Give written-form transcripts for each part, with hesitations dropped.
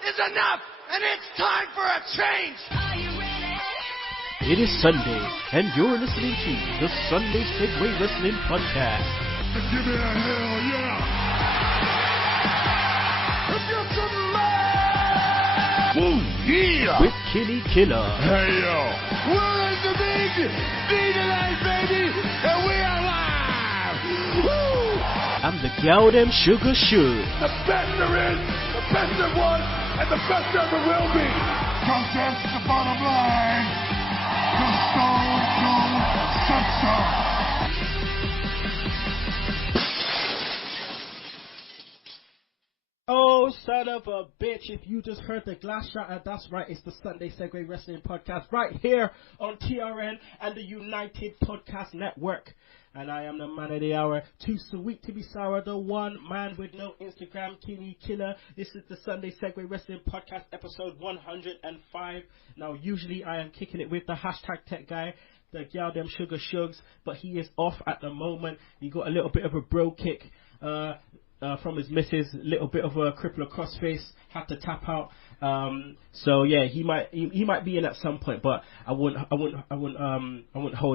is enough, and it's time for a change. Are you ready? It is Sunday, and you're listening to the Sunday Segue Wrestling Podcast. Give me a hell yeah! Get some man! Woo, yeah! With Kinny, Killa. Hey yo! We're in the big D tonight, baby, and we are live! Woo! I'm the gal them sugar should. The best there is, the best there was, and the best there ever will be! Cause that's the bottom line! The Stone Cold Simpson! Oh, son of a bitch, if you just heard the glass shatter, that's right, it's the Sunday Segue Wrestling Podcast right here on TRN and the United Podcast Network. And I am the man of the hour, too sweet to be sour, the one man with no Instagram, Kinny, Killa. This is the Sunday Segue Wrestling Podcast, episode 105. Now, usually I am kicking it with the hashtag tech guy, the gal them sugar shugs, but he is off at the moment. He got a little bit of a bro kick, from his missus, little bit of a crippler crossface, had to tap out. So yeah, he might be in at some point, but I wouldn't hold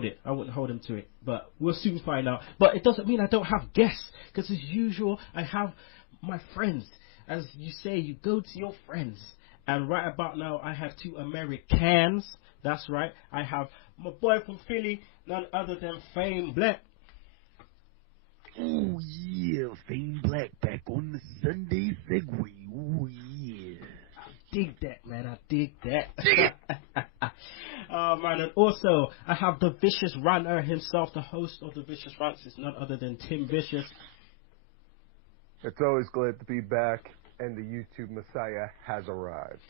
it. I wouldn't hold him to it. But we'll soon find out. But it doesn't mean I don't have guests, because as usual, I have my friends. As you say, you go to your friends. And right about now, I have two Americans. That's right. I have my boy from Philly, none other than Fame Black. Oh yeah, Fame Black back on the Sunday Segue. Oh yeah. I dig that, man. I dig that. Oh man, and also I have the Vicious Ranter himself, the host of the Vicious Rants. It's none other than Tim Vicious. It's always glad to be back, and the YouTube Messiah has arrived.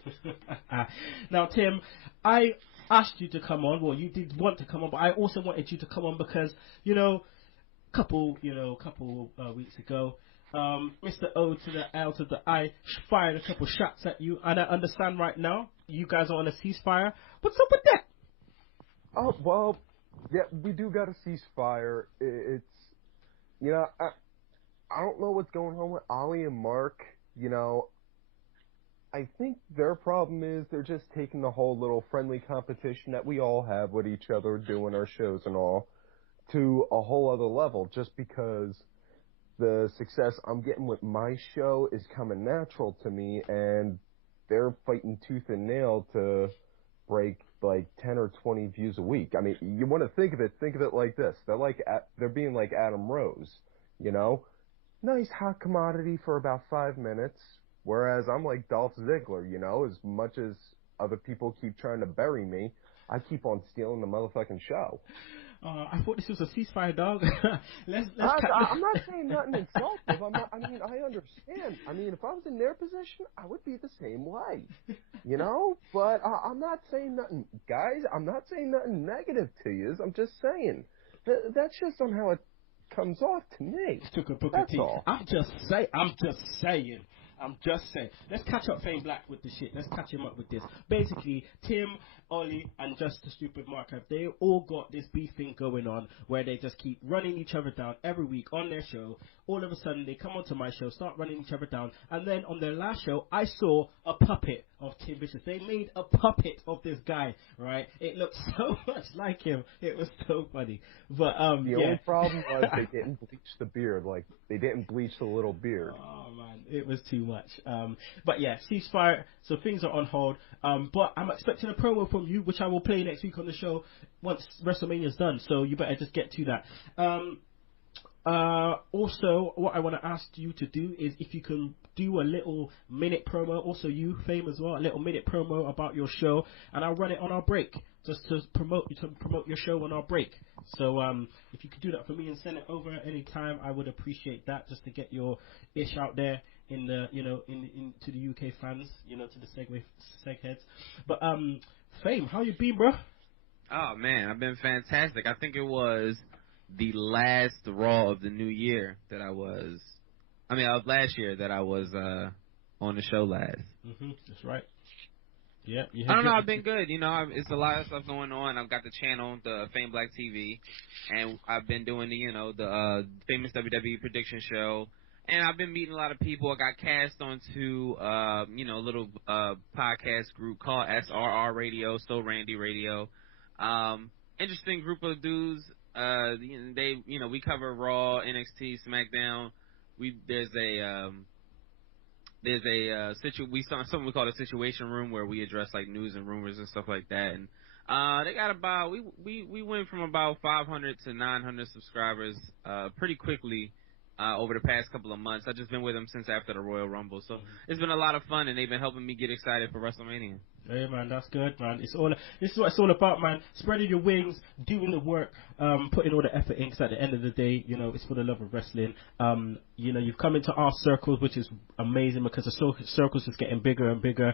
Now, Tim, I asked you to come on. Well, you did want to come on, but I also wanted you to come on because, couple weeks ago, Mr. O to the L to the I fired a couple shots at you, and I understand right now you guys are on a ceasefire. What's up with that? Oh, well, yeah, we do got a ceasefire. It's, I don't know what's going on with Ollie and Mark. I think their problem is they're just taking the whole little friendly competition that we all have with each other, doing our shows and all, to a whole other level, just because the success I'm getting with my show is coming natural to me, and they're fighting tooth and nail to break like 10 or 20 views a week. I mean, you want to think of it like this. They're being like Adam Rose, nice hot commodity for about 5 minutes, whereas I'm like Dolph Ziggler, as much as other people keep trying to bury me, I keep on stealing the motherfucking show. I thought this was a ceasefire, dog. I'm not saying nothing insultive. I understand. If I was in their position, I would be the same way, But I'm not saying nothing, guys. I'm not saying nothing negative to you. I'm just saying that's just on how it comes off to me. Took a book that's of tea. all. I'm just saying. Let's catch up Fame Black with the shit. Let's catch him up with this. Basically, Tim, Ollie, and Just the Stupid Mark, they all got this beef thing going on where they just keep running each other down every week on their show. All of a sudden, they come onto my show, start running each other down, and then on their last show, I saw a puppet of Tim Vicious. They made a puppet of this guy, right? It looked so much like him. It was so funny. But the only problem was they didn't bleach the beard. Like, they didn't bleach the little beard. Oh man, it was too much. But yeah, ceasefire. So things are on hold. But I'm expecting a promo from you, which I will play next week on the show once WrestleMania's done. So you better just get to that. Also, what I want to ask you to do is if you can do a little minute promo, also you, Fame, as well, a little minute promo about your show, and I'll run it on our break, just to promote your show on our break. So if you could do that for me and send it over at any time, I would appreciate that, just to get your ish out there in the to the UK fans, to the Seg heads. But Fame, how you been, bro? Oh man, I've been fantastic. I think it was the last Raw of the new year that of last year that I was on the show last. That's right. Yeah. I don't know. I've been good. It's a lot of stuff going on. I've got the channel, the Fame Black TV, and I've been doing the famous WWE prediction show. And I've been meeting a lot of people. I got cast onto, a little podcast group called SRR Radio, So Randy Radio. Interesting group of dudes. We cover Raw, NXT, SmackDown. There's something we call a situation room where we address like news and rumors and stuff like that. And they got about we went from about 500 to 900 subscribers pretty quickly over the past couple of months. I've just been with them since after the Royal Rumble, so it's been a lot of fun, and they've been helping me get excited for WrestleMania. Hey man, that's good, man. This is what it's all about, man. Spreading your wings, doing the work, putting all the effort in. 'Cause at the end of the day, it's for the love of wrestling. You've come into our circles, which is amazing because the circles is getting bigger and bigger.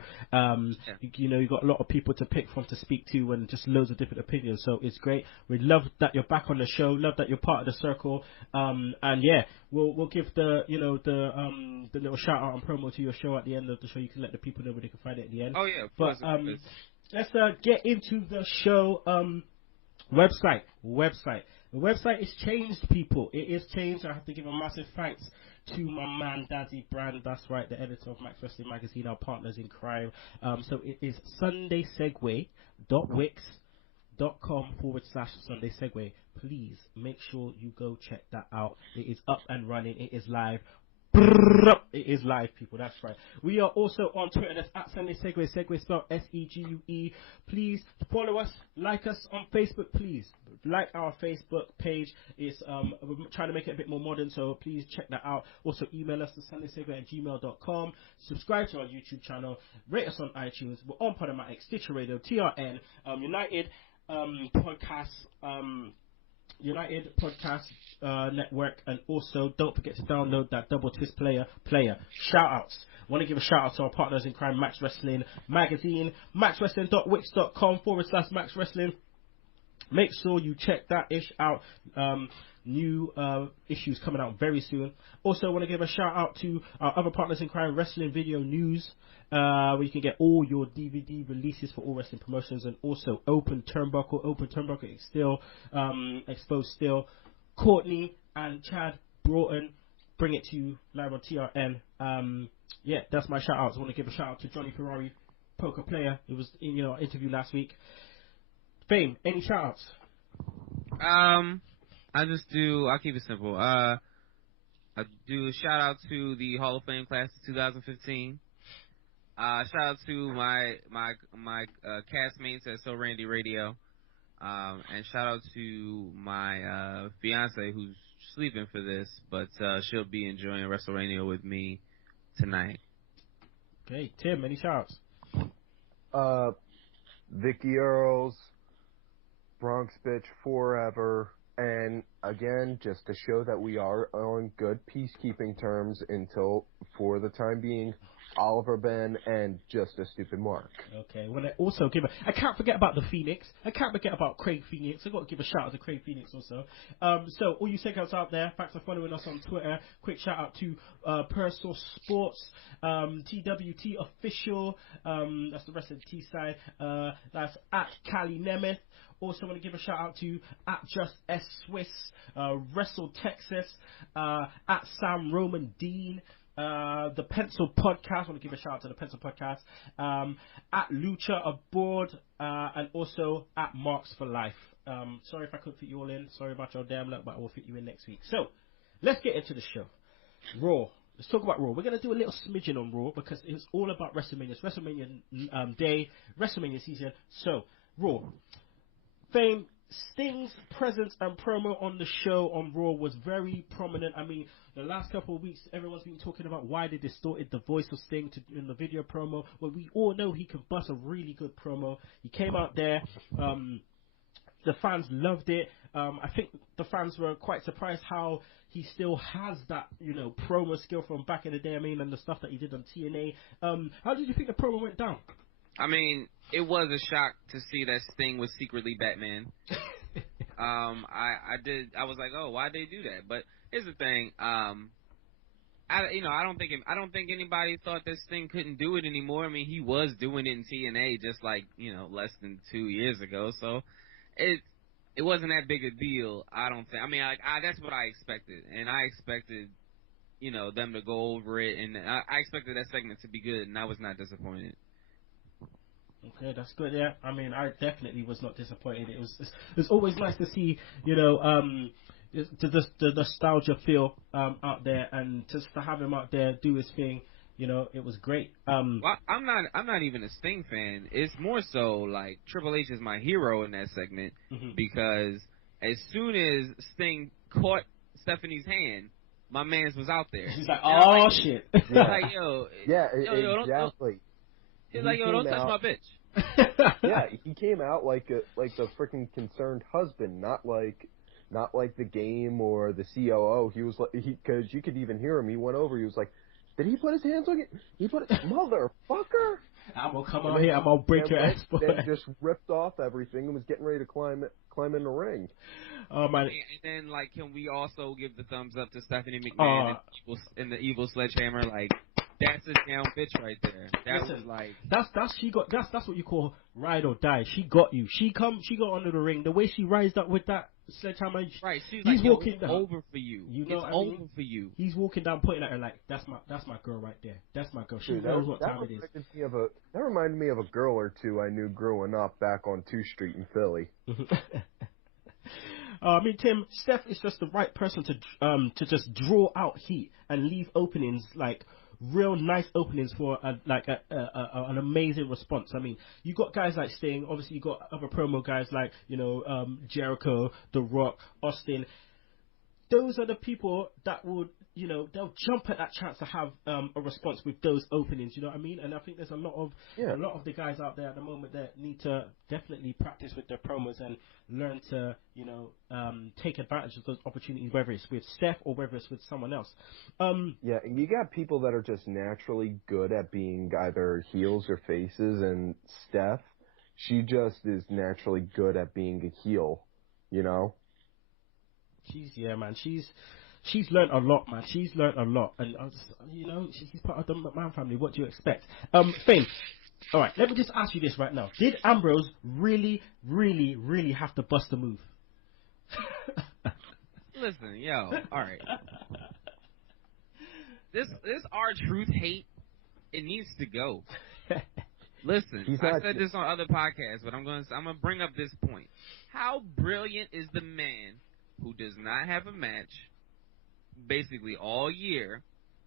You've got a lot of people to pick from to speak to, and just loads of different opinions. So it's great. We love that you're back on the show. Love that you're part of the circle. And yeah, we'll give the little shout out and promo to your show at the end of the show. You can let the people know where they can find it at the end. Oh yeah, of but course. Let's get into the show. Website. The website is changed, people. It is changed. I have to give a massive thanks to my man Dazzy Brand. That's right, the editor of Max Wrestling Magazine, our partners in crime. So it is sundaysegue.wix.com/SundaySegue. Please make sure you go check that out. It is up and running. It is live. It is live, people. That's right. We are also on Twitter. That's at Sunday Segue. Segue spelled SEGUE. Please follow us, like us on Facebook. Please like our Facebook page. It's we're trying to make it a bit more modern, so please check that out. Also email us to sundaysegue@gmail.com. Subscribe to our YouTube channel. Rate us on iTunes. We're on Podomatic, Stitcher Radio, TRN, United Podcast Network, and also don't forget to download that Double Twist player. Shout outs. Want to give a shout out to our partners in crime, Max Wrestling Magazine, maxwrestling.wix.com/Max Wrestling. Make sure you check that ish out. New issues coming out very soon. Also want to give a shout out to our other partners in crime, Wrestling Video News, where you can get all your DVD releases for all wrestling promotions, and also Open Turnbuckle is still exposed still. Courtney and Chad Broughton bring it to you live on TRN. That's my shout outs. I want to give a shout out to Johnny Ferrari, poker player. It was in our interview last week. Fame, any shout outs? I'll keep it simple. I do a shout out to the Hall of Fame class of 2015. Shout out to my castmates at So Randy Radio. And shout out to my fiance who's sleeping for this, but she'll be enjoying WrestleMania with me tonight. Okay, Tim, any shout outs? Vicky Earls, Bronx Bitch Forever. And again, just to show that we are on good peacekeeping terms until, for the time being, Oliver Ben and Just a Stupid Mark. Okay, well, I also I can't forget about the Phoenix. I can't forget about Craig Phoenix. I've got to give a shout out to Craig Phoenix also. So all you segments out there, thanks for following us on Twitter. Quick shout out to Personal Sports, TWT Official, that's the rest of the T side. That's at Cali Nemeth. Also want to give a shout out to at Just S Swiss, Wrestle Texas, at Sam Roman Dean, the Pencil Podcast. I want to give a shout out to the Pencil Podcast, at Lucha Abroad, and also at Marks for Life. Sorry if I couldn't fit you all in. Sorry about your damn luck, but I will fit you in next week. So let's get into the show. Raw. Let's talk about Raw. We're going to do a little smidgen on Raw because it's all about WrestleMania. It's WrestleMania day, WrestleMania season. So Raw. Fame, Sting's presence and promo on the show on Raw was very prominent. I mean, the last couple of weeks, everyone's been talking about why they distorted the voice of Sting in the video promo. Well, we all know he can bust a really good promo. He came out there. The fans loved it. I think the fans were quite surprised how he still has that, promo skill from back in the day. I mean, and the stuff that he did on TNA. How did you think the promo went down? I mean, it was a shock to see that Sting was secretly Batman. I was like, oh, why'd they do that? But here's the thing. I don't think anybody thought that Sting couldn't do it anymore. I mean, he was doing it in TNA just like, less than 2 years ago. So it wasn't that big a deal. I don't think. I mean, that's what I expected, and I expected them to go over it, and I expected that segment to be good, and I was not disappointed. Okay, that's good. Yeah, I mean, I definitely was not disappointed. It's always nice to see, the nostalgia feel out there, and just to have him out there do his thing. It was great. Well, I'm not even a Sting fan. It's more so like Triple H is my hero in that segment because as soon as Sting caught Stephanie's hand, my man's was out there. He's like, shit. He's like, yo, exactly. He's like, yo, don't touch my bitch. Yeah, he came out like the freaking concerned husband, not like the game or the COO. He was like, because you could even hear him. He went over. He was like, did he put his hands on you? He put it, motherfucker. I'm gonna come out here. I'm gonna break your ass. Then just ripped off everything and was getting ready to climb in the ring. Oh man! And then can we also give the thumbs up to Stephanie McMahon and the evil sledgehammer? Like, that's a down bitch right there. That's what you call ride or die. She got you. She got under the ring. The way she rised up with that sledgehammer. Right. She's he's like, walking down. Over for you. It's over for you. He's walking down, pointing at her like, that's my girl right there. That's my girl. She knows what time it is. That reminded me of a girl or two I knew growing up back on 2 Street in Philly. I mean, Tim, Steph is just the right person to just draw out heat and leave openings, like real nice openings for an amazing response. I mean, you got guys like Sting. Obviously, you got other promo guys like Jericho, The Rock, Austin. Those are the people that would, they'll jump at that chance to have a response with those openings. You know what I mean? And I think there's a lot of the guys out there at the moment that need to definitely practice with their promos and learn to, take advantage of those opportunities, whether it's with Steph or whether it's with someone else. And you got people that are just naturally good at being either heels or faces, and Steph, she just is naturally good at being a heel, She's learned a lot, man. She's learned a lot, and she's part of the McMahon family. What do you expect? Finn. All right, let me just ask you this right now: did Ambrose really, really, really have to bust a move? Listen, yo, all right. This R-Truth hate, it needs to go. Listen, I said this on other podcasts, but I'm gonna bring up this point. How brilliant is the man who does not have a match basically all year,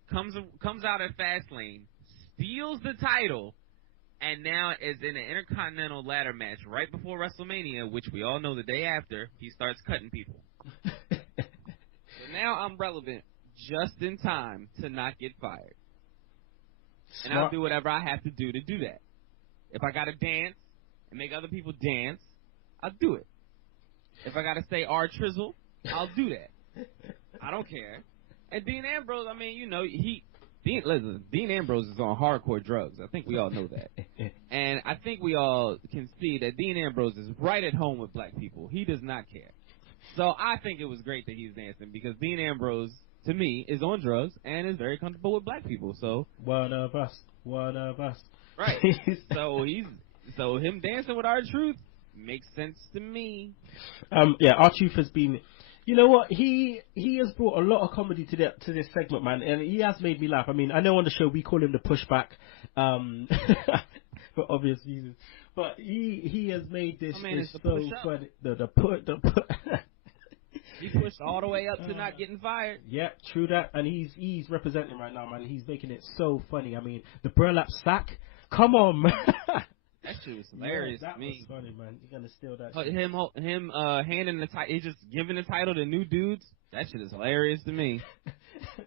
comes out at Fastlane, steals the title, and now is in an Intercontinental ladder match right before WrestleMania, which we all know the day after, he starts cutting people. So now I'm relevant just in time to not get fired. And I'll do whatever I have to do that. If I gotta dance and make other people dance, I'll do it. If I gotta say R-Trizzle, I'll do that. I don't care. And Dean Ambrose, I mean, Dean Ambrose is on hardcore drugs. I think we all know that. And I think we all can see that Dean Ambrose is right at home with black people. He does not care. So I think it was great that he's dancing because Dean Ambrose, to me, is on drugs and is very comfortable with black people. So one of us. Right. So him dancing with R-Truth makes sense to me. R-Truth has been, you know what, he has brought a lot of comedy to this segment, man, and he has made me laugh. I mean, I know on the show we call him the pushback, for obvious reasons, but he has made this so funny. The put. He pushed all the way up to not getting fired. Yeah, true that, and he's representing right now, man. He's making it so funny. I mean, the burlap sack. Come on, man. That shit was hilarious to me. That was funny, man. You're gonna steal that. Him handing the title, he's just giving the title to new dudes. That shit is hilarious to me.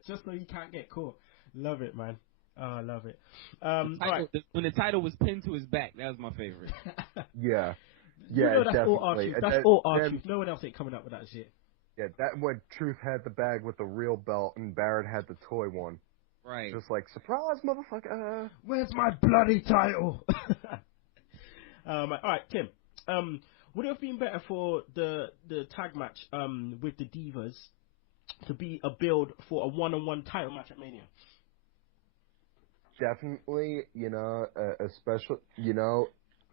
Just so he can't get caught. Love it, man. Oh, I love it. When the title was pinned to his back, that was my favorite. Yeah, that's definitely. all R-Truth. That's all R-Truth. No one else ain't coming up with that shit. Yeah, that when Truth had the bag with the real belt and Barrett had the toy one. Right. Just like, surprise, motherfucker. Where's my bloody title? All right, Tim. Would it have been better for the tag match with the Divas to be a build for a one-on-one title match at Mania? Definitely, especially,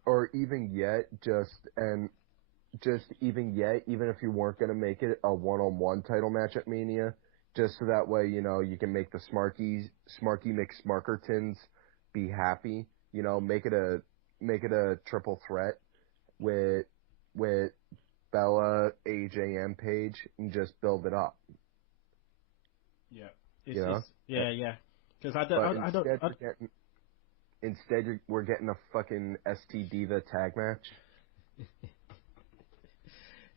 or even yet, even if you weren't going to make it a one-on-one title match at Mania, just so that way, you can make the Smarky McSmarkertons be happy. Make it a triple threat with Bella, AJ, and Paige, and just build it up. Yeah. Yeah. Because we're getting a fucking ST Diva tag match.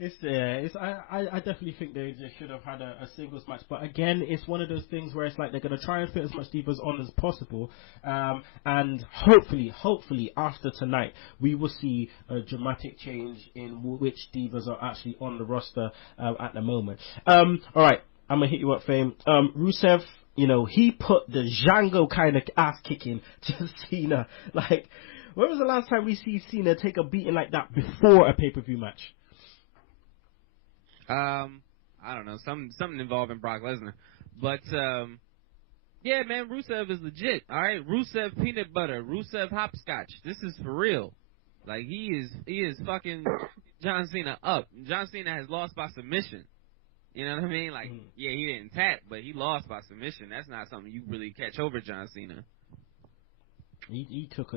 I definitely think they just should have had a singles match, but again, it's one of those things where it's like they're going to try and fit as much divas on as possible, and hopefully after tonight we will see a dramatic change in which divas are actually on the roster at the moment. All right, I'm gonna hit you up, Fame. Rusev, he put the Django kind of ass kicking to Cena. Like, when was the last time we see Cena take a beating like that before a pay-per-view match? I don't know, something involving Brock Lesnar, but yeah, man, Rusev is legit. All right, Rusev peanut butter, Rusev hopscotch. This is for real. Like, he is fucking John Cena up. John Cena has lost by submission. You know what I mean? Like, yeah, he didn't tap, but he lost by submission. That's not something you really catch over John Cena. He took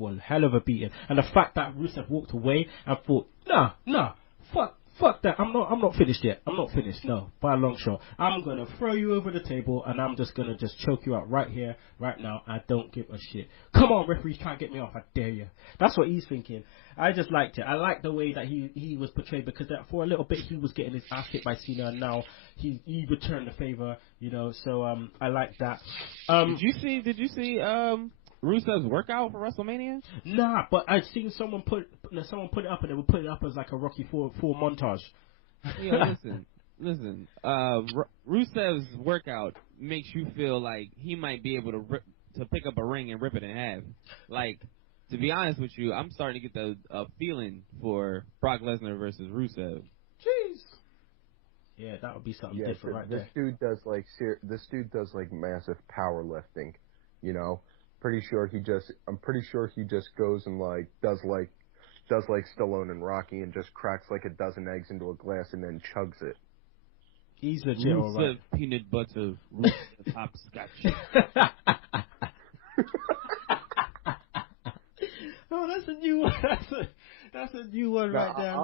one hell of a beating, and the fact that Rusev walked away and thought, nah, fuck that. I'm not finished yet. I'm not finished. No, by a long shot. I'm gonna throw you over the table, and I'm just gonna choke you out right here, right now. I don't give a shit. Come on, referees, try and get me off. I dare you. That's what he's thinking. I just liked it. I liked the way that he was portrayed, because for a little bit he was getting his ass kicked by Cena, and now he returned the favor. So I like that. Did you see Rusev's workout for WrestleMania? Nah, but I've seen someone put it up, and they would put it up as like a Rocky 4 montage. Yeah, listen. Rusev's workout makes you feel like he might be able to pick up a ring and rip it in half. Like, to be honest with you, I'm starting to get the feeling for Brock Lesnar versus Rusev. Jeez. Yeah, that would be something different right there. This dude does like massive powerlifting, I'm pretty sure he just goes and does like Stallone and Rocky and just cracks like a dozen eggs into a glass and then chugs it. He's legit, all right. Peanut butter, Rusev hopscotch. Oh, that's a new one. That's a new one right there.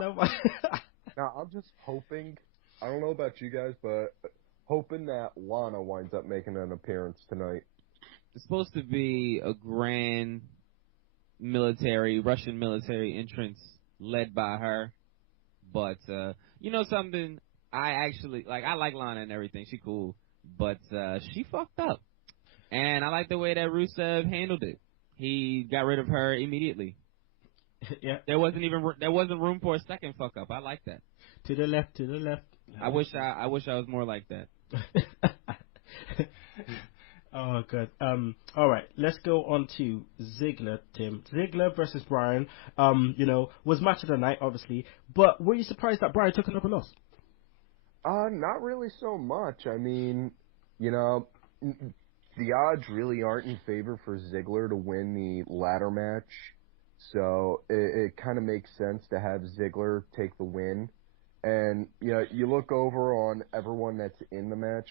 Now I'm just hoping. I don't know about you guys, but hoping that Lana winds up making an appearance tonight. It's supposed to be a grand Russian military entrance led by her. But, something, I like Lana and everything. She cool. But, she fucked up. And I like the way that Rusev handled it. He got rid of her immediately. Yeah. There wasn't room for a second fuck up. I like that. To the left. I wish I was more like that. Oh, good. All right, let's go on to Ziggler, Tim. Ziggler versus Bryan, was match of the night, obviously. But were you surprised that Bryan took another loss? Not really so much. I mean, the odds really aren't in favor for Ziggler to win the ladder match. So it kind of makes sense to have Ziggler take the win. And, you look over on everyone that's in the match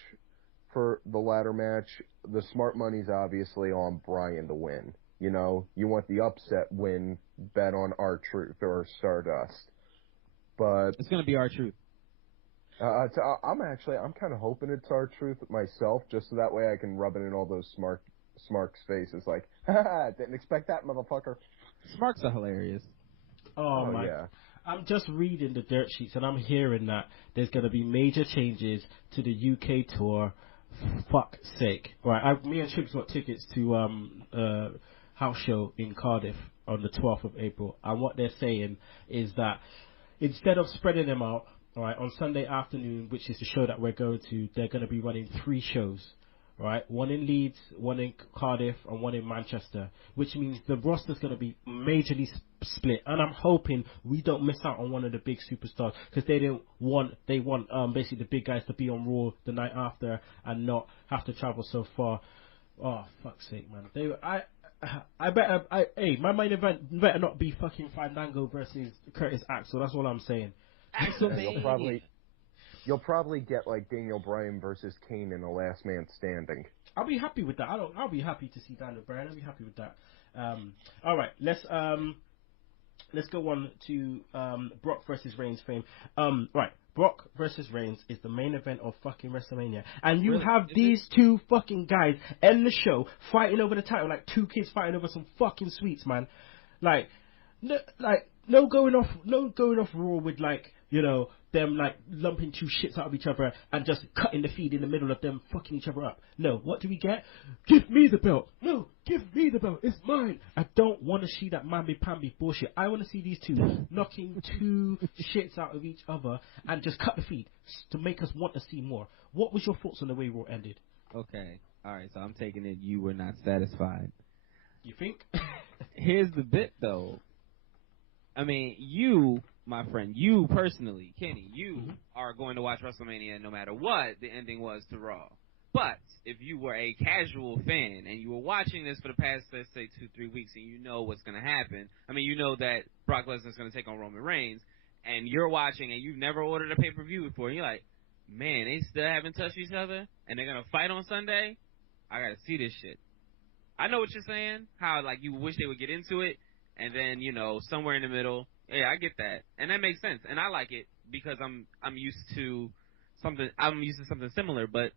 for the ladder match, the smart money's obviously on Bryan to win. You want the upset win, bet on R-Truth or Stardust. But it's going to be R-Truth. I'm kind of hoping it's R-Truth myself, just so that way I can rub it in all those Smarks' faces like, haha, didn't expect that, motherfucker. Smarks are hilarious. Oh my. Yeah. I'm just reading the dirt sheets, and I'm hearing that there's going to be major changes to the UK tour. Fuck's sake. Right, me and Chips got tickets to house show in Cardiff on the 12th of April, and what they're saying is that instead of spreading them out, alright, on Sunday afternoon, which is the show that we're going to, they're going to be running 3 shows. Right, one in Leeds, one in Cardiff, and one in Manchester, which means the roster's going to be majorly split. And I'm hoping we don't miss out on one of the big superstars, because they want basically the big guys to be on Raw the night after and not have to travel so far. Oh, fuck's sake, man! My main event better not be fucking Fandango versus Curtis Axel. That's all I'm saying. Axel, You'll probably get like Daniel Bryan versus Kane in a last man standing. I'll be happy with that. I'll be happy to see Daniel Bryan. I'll be happy with that. All right, let's go on to Brock versus Reigns fame. Right, Brock versus Reigns is the main event of fucking WrestleMania, and you have these two fucking guys in the show fighting over the title like two kids fighting over some fucking sweets, man. No going off Raw with like, you know, them like lumping two shits out of each other and just cutting the feed in the middle of them fucking each other up. No, what do we get? Give me the belt. No, give me the belt. It's mine. I don't want to see that mamby-pamby bullshit. I want to see these two knocking two shits out of each other and just cut the feed to make us want to see more. What was your thoughts on the way Raw ended? Okay. All right, so I'm taking it you were not satisfied. You think? Here's the bit, though. I mean, you, my friend, you personally, Kenny, you are going to watch WrestleMania no matter what the ending was to Raw. But if you were a casual fan and you were watching this for the past, let's say, 2-3 weeks and you know what's going to happen, I mean, you know that Brock Lesnar is going to take on Roman Reigns, and you're watching and you've never ordered a pay-per-view before, and you're like, man, they still haven't touched each other and they're going to fight on Sunday? I got to see this shit. I know what you're saying, how, like, you wish they would get into it, and then, you know, somewhere in the middle. Yeah, I get that. And that makes sense. And I like it because I'm used to something similar, but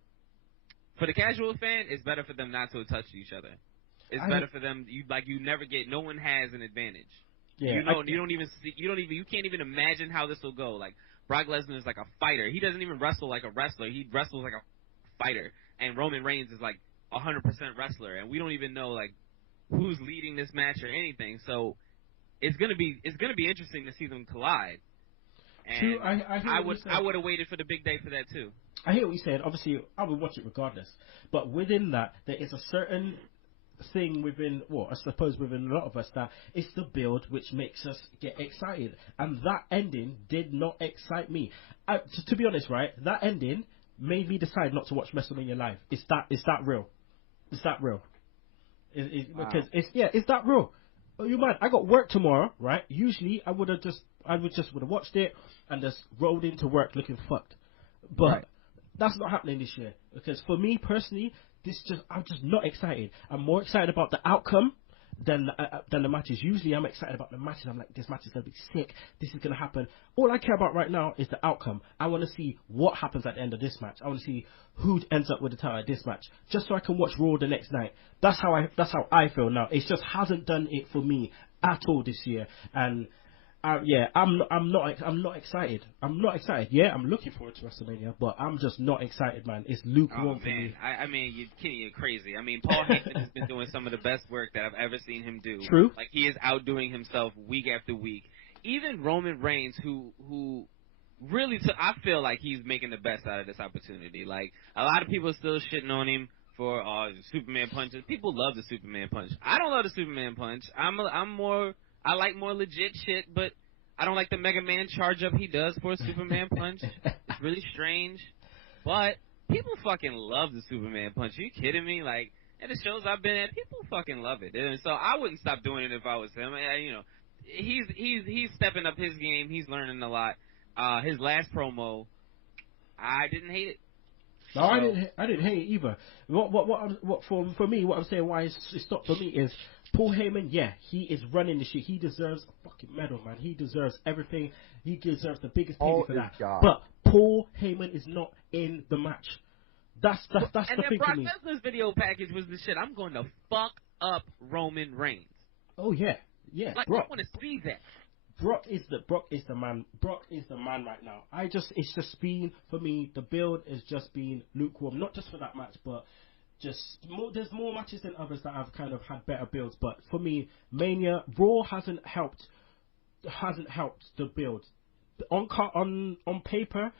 for the casual fan, it's better for them not to touch each other. It's better for them no one has an advantage. Yeah. You can't even imagine how this will go. Like, Brock Lesnar is like a fighter. He doesn't even wrestle like a wrestler. He wrestles like a fighter. And Roman Reigns is like 100% wrestler, and we don't even know like who's leading this match or anything. So it's gonna be interesting to see them collide. And true, I would have waited for the big day for that too. I hear what you said. Obviously, I would watch it regardless. But within that, there is a certain thing within, well, I suppose within a lot of us, that it's the build which makes us get excited. And that ending did not excite me. To be honest, right, that ending made me decide not to watch WrestleMania live. Is that real? Is that real? Because it's that real. Oh, you mind? I got work tomorrow, right? Usually I would have watched it and just rolled into work looking fucked. But that's not happening this year, because for me personally, I'm just not excited. I'm more excited about the outcome than the matches. Usually I'm excited about the matches. I'm like, this match is going to be sick. This is going to happen. All I care about right now is the outcome. I want to see what happens at the end of this match. I want to see who ends up with the title at this match, just so I can watch Raw the next night. That's how I feel now. It just hasn't done it for me at all this year. And I'm not excited. I'm not excited. Yeah, I'm looking forward to WrestleMania, but I'm just not excited, man. It's lukewarm for me. I mean, Kenny, you're crazy. I mean, Paul Heyman has been doing some of the best work that I've ever seen him do. True. Like, he is outdoing himself week after week. Even Roman Reigns, who really I feel like he's making the best out of this opportunity. Like, a lot of people are still shitting on him for Superman punches. People love the Superman punch. I don't love the Superman punch. I like more legit shit, but I don't like the Mega Man charge up he does for a Superman punch. It's really strange. But people fucking love the Superman punch. Are you kidding me? Like, at the shows I've been at, people fucking love it. And so I wouldn't stop doing it if I was him. He's stepping up his game. He's learning a lot. His last promo, I didn't hate it. No, I didn't hate it either. For me, what I'm saying why it stopped for me is Paul Heyman. Yeah, he is running the shit. He deserves a fucking medal, man. He deserves everything. He deserves the biggest payday for that. God. But Paul Heyman is not in the match. That's the thing for me. And then Brock Lesnar's video package was the shit. I'm going to fuck up Roman Reigns. Oh yeah. Like, Brock. I want to see that. Brock is the man. Brock is the man right now. It's just been, for me, the build is just been lukewarm. Not just for that match, but just more. There's more matches than others that have kind of had better builds. But for me, Mania, Raw hasn't helped the build. On paper,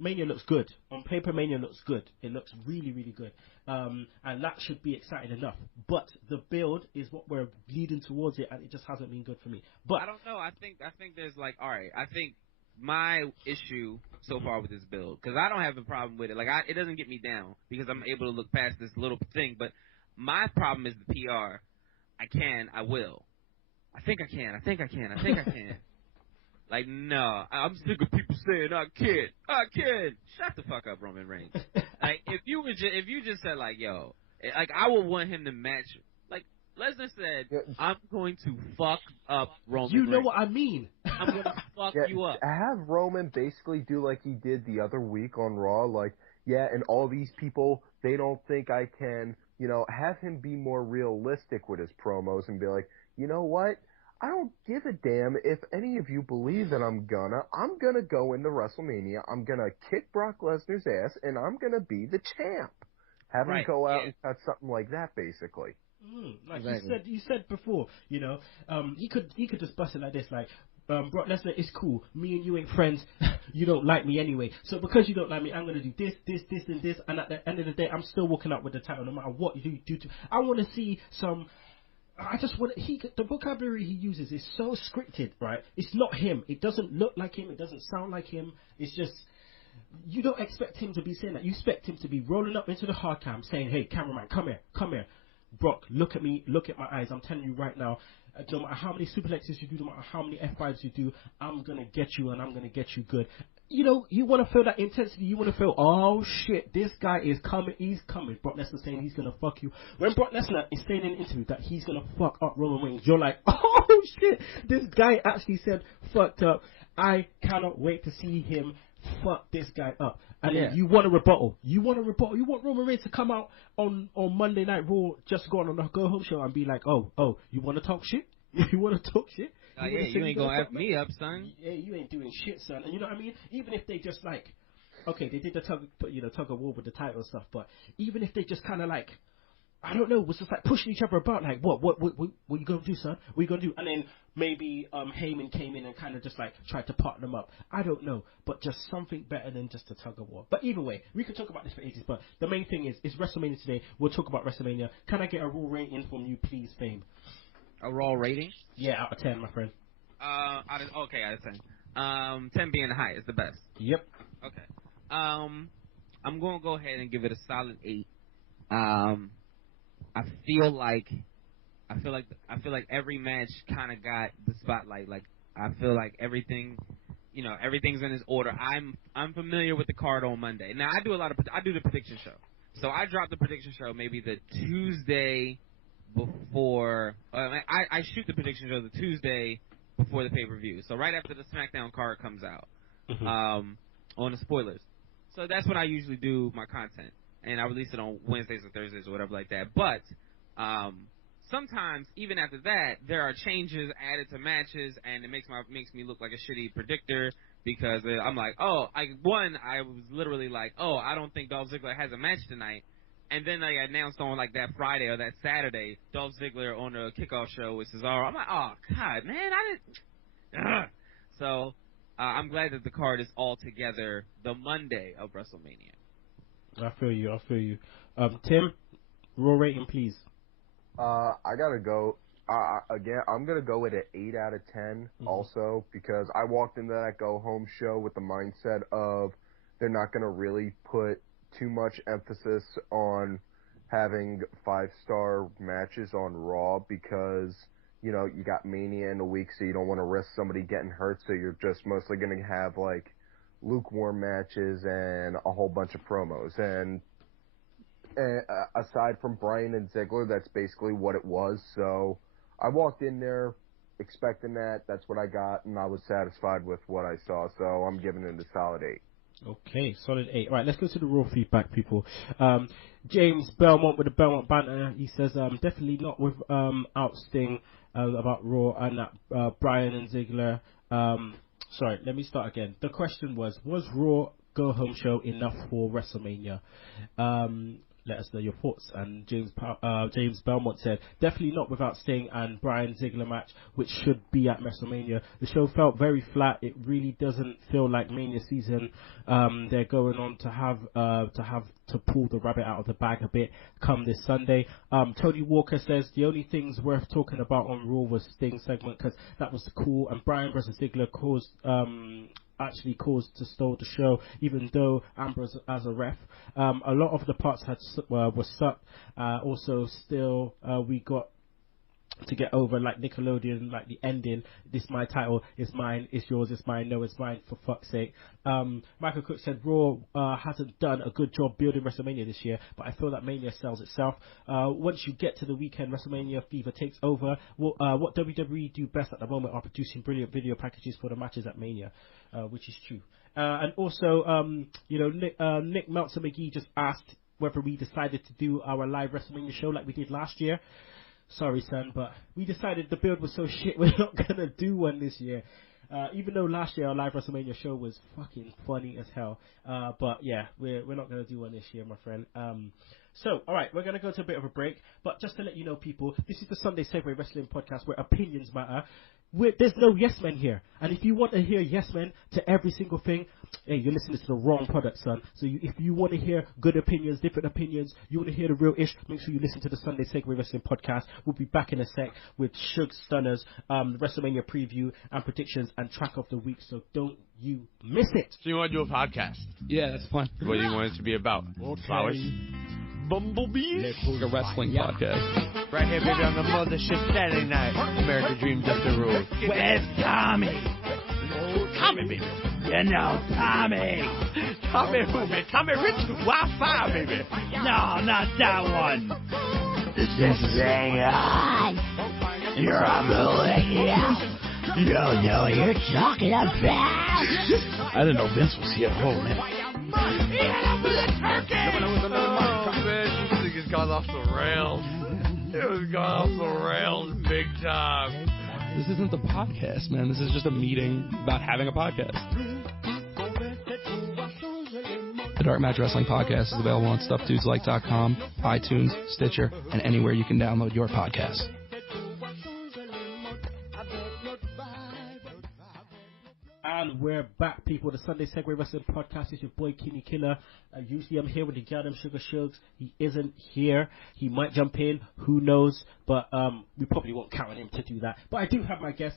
Mania looks good. On paper, Mania looks good. It looks really, really good. And that should be exciting enough. But the build is what we're leading towards it, and it just hasn't been good for me. But I don't know. I think there's like, all right. I think my issue so far with this build, because I don't have a problem with it. Like, it doesn't get me down because I'm able to look past this little thing. But my problem is the PR. I will. I think I can. Like, no, I'm sick of people saying I can't. Shut the fuck up, Roman Reigns. Like, if you just said like, yo, like I would want him to match. Like Lesnar said, I'm going to fuck up Roman Reigns. You know what I mean? I'm gonna fuck you up. Have Roman basically do like he did the other week on Raw, like, and all these people, they don't think I can, have him be more realistic with his promos and be like, you know what? I don't give a damn if any of you believe that I'm gonna go into WrestleMania, I'm gonna kick Brock Lesnar's ass, and I'm gonna be the champ. Have him go out and cut something like that, basically. Like exactly. you said before, he could just bust it like this, like, Brock Lesnar, it's cool. Me and you ain't friends. You don't like me anyway. So because you don't like me, I'm gonna do this, and this. And at the end of the day, I'm still walking out with the title, no matter what you do. I want to see some. I just want the vocabulary he uses is so scripted, right? It's not him. It doesn't look like him. It doesn't sound like him. It's just, you don't expect him to be saying that. You expect him to be rolling up into the hard cam saying, hey, cameraman, come here. Brock, look at me, look at my eyes. I'm telling you right now, no matter how many suplexes you do, no matter how many F5s you do, I'm going to get you and I'm going to get you good. You want to feel that intensity. You want to feel, oh shit, this guy is coming. He's coming. Brock Lesnar saying he's going to fuck you. When Brock Lesnar is saying in an interview that he's going to fuck up Roman Reigns, you're like, oh shit, this guy actually said fucked up. I cannot wait to see him fuck this guy up. And then you want a rebuttal. You want Roman Reigns to come out on Monday Night Raw, just go on the Go Home show and be like, oh, you want to talk shit? You want to talk shit? You ain't gonna F me up, son. Yeah, you ain't doing shit, son. And you know what I mean? Even if they just like, okay, they did the tug of war with the title and stuff, but even if they just kind of like, I don't know, was just like pushing each other about, like, what you gonna do, son? What you gonna do? And then maybe Heyman came in and kind of just like tried to partner them up. I don't know, but just something better than just a tug of war. But either way, we could talk about this for ages. But the main thing is, it's WrestleMania today. We'll talk about WrestleMania. Can I get a Raw rating from you, please, Fame? A Raw rating? Yeah, out of 10, my friend. Out of 10. 10 being the highest, the best. Yep. Okay. I'm gonna go ahead and give it a solid 8. I feel like every match kind of got the spotlight. Like, I feel like everything's in its order. I'm familiar with the card on Monday. Now I do the prediction show. So I dropped the prediction show maybe the Tuesday before. I shoot the prediction show the Tuesday before the pay-per-view. So right after the SmackDown card comes out, on the spoilers. So that's when I usually do my content, and I release it on Wednesdays or Thursdays or whatever like that. But sometimes even after that, there are changes added to matches, and it makes me look like a shitty predictor, because I'm like, I was literally like, I don't think Dolph Ziggler has a match tonight. And then they announced on like that Friday or that Saturday, Dolph Ziggler on the kickoff show with Cesaro. I'm like, oh god, man, I didn't. So I'm glad that the card is all together the Monday of WrestleMania. I feel you. Tim, Raw rating, please. I gotta go. Again, I'm gonna go with an 8 out of 10. Also, because I walked into that Go Home show with the mindset of they're not gonna really put too much emphasis on having 5-star matches on Raw, because you got Mania in a week, so you don't want to risk somebody getting hurt, so you're just mostly going to have like lukewarm matches and a whole bunch of promos. And aside from Bryan and Ziggler, that's basically what it was. So I walked in there expecting that. That's what I got, and I was satisfied with what I saw. So I'm giving it a solid 8. Okay, solid 8. Right, let's go to the Raw feedback, people. James Belmont with the Belmont banter. He says, definitely not without Sting about Raw and that Bryan and Ziggler. Sorry, let me start again. The question was Raw Go Home show enough for WrestleMania? Let us know your thoughts. And James Belmont said, definitely not without Sting and Bryan Ziggler match, which should be at WrestleMania. The show felt very flat. It really doesn't feel like Mania season. They're going on to have to pull the rabbit out of the bag a bit come this Sunday. Tony Walker says the only things worth talking about on Raw was Sting segment, because that was cool, and Bryan versus Ziggler caused to stall the show, even though Ambrose as a ref. A lot of the parts were sucked. Also, still, we got to get over, like Nickelodeon, like the ending. This my title, it's mine, it's yours, it's mine, no, it's mine, for fuck's sake. Michael Cook said Raw hasn't done a good job building WrestleMania this year, but I feel that Mania sells itself. Once you get to the weekend, WrestleMania fever takes over. What WWE do best at the moment are producing brilliant video packages for the matches at Mania, which is true. And also, Nick Meltzer McGee just asked whether we decided to do our live WrestleMania show like we did last year. Sorry, son, but we decided the build was so shit we're not going to do one this year. Even though last year our live WrestleMania show was fucking funny as hell. But yeah, we're not going to do one this year, my friend. So, alright, we're going to go to a bit of a break. But just to let you know, people, this is the Sunday Segue Wrestling Podcast where opinions matter. There's no yes men here. And if you want to hear yes men to every single thing, hey, you're listening to the wrong product, son. So if you want to hear good opinions, different opinions, you want to hear the real ish, make sure you listen to the Sunday Segue Wrestling Podcast. We'll be back in a sec with Sugs Stunners, Wrestlemania Preview and predictions and track of the week. So don't you miss it. So you want to do a podcast? Yeah, that's fun. What do you want it to be about? Flowers? Bumblebees? Like a wrestling podcast. Right here, baby, on the mothership Saturday night. American Dream just a rule. Where's Tommy? Tommy, baby. You know Tommy. Tommy who, man? Tommy Rich Wi-Fi, baby. No, not that one. This is on. You're a millennial. You don't know what you're talking about. I didn't know Vince was here. Oh, man. This thing has gone off the rails. It was gone off the rails big time. This isn't the podcast, man. This is just a meeting about having a podcast. The Dark Match Wrestling Podcast is available on StuffDudesLike.com, iTunes, Stitcher, and anywhere you can download your podcast. And we're back, people. The Sunday Segue Wrestling Podcast is your boy Kinny, Killa. Usually I'm here with the goddamn Sugar Shugs. He isn't here. He might jump in. Who knows? But we probably won't count on him to do that. But I do have my guest,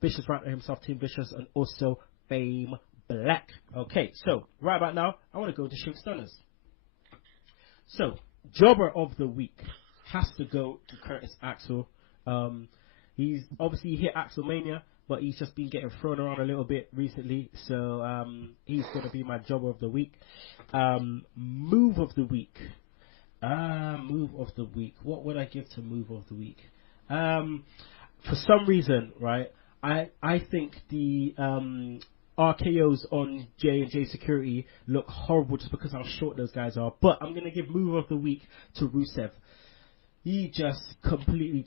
Vicious Raptor himself, Team Vicious, and also Fame Black. Okay, so right about now, I want to go to Sugs Stunners. So, Jobber of the Week has to go to Curtis Axel. He's obviously hit Axelmania, but he's just been getting thrown around a little bit recently, so he's going to be my Jobber of the Week. Move of the Week. Move of the Week. What would I give to Move of the Week? For some reason, right, I think the RKOs on J&J Security look horrible just because how short those guys are, but I'm going to give Move of the Week to Rusev. He just completely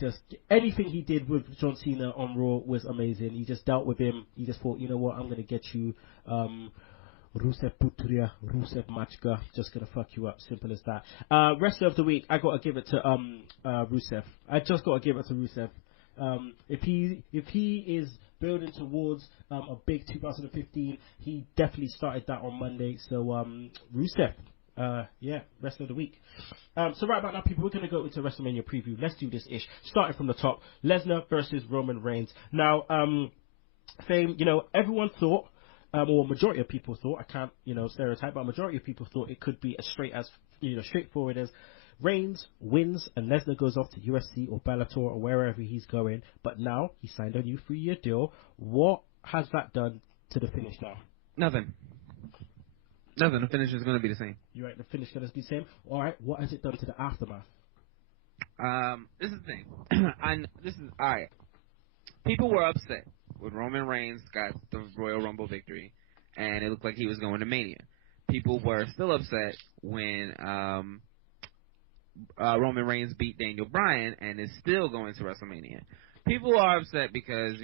anything he did with John Cena on Raw was amazing. He just dealt with him. He just thought, you know what, I'm going to get you Rusev Putria, Rusev Machka, just going to fuck you up. Simple as that. Rest of the week, I got to give it to Rusev. I just got to give it to Rusev. If he is building towards a big 2015, he definitely started that on Monday. So Rusev. Rest of the week. So right about now, people, we're going to go into WrestleMania Preview. Let's do this ish. Starting from the top, Lesnar versus Roman Reigns. Now, Fame, everyone thought, or majority of people thought, I can't, stereotype, but majority of people thought it could be as straightforward as Reigns wins and Lesnar goes off to UFC or Bellator or wherever he's going. But now he signed a new 3-year deal. What has that done to the finish now? Nothing. The finish is going to be the same. You're right, the finish is going to be the same. All right, what has it done to the aftermath? This is the thing. All right. People were upset when Roman Reigns got the Royal Rumble victory, and it looked like he was going to Mania. People were still upset when Roman Reigns beat Daniel Bryan and is still going to WrestleMania. People are upset because,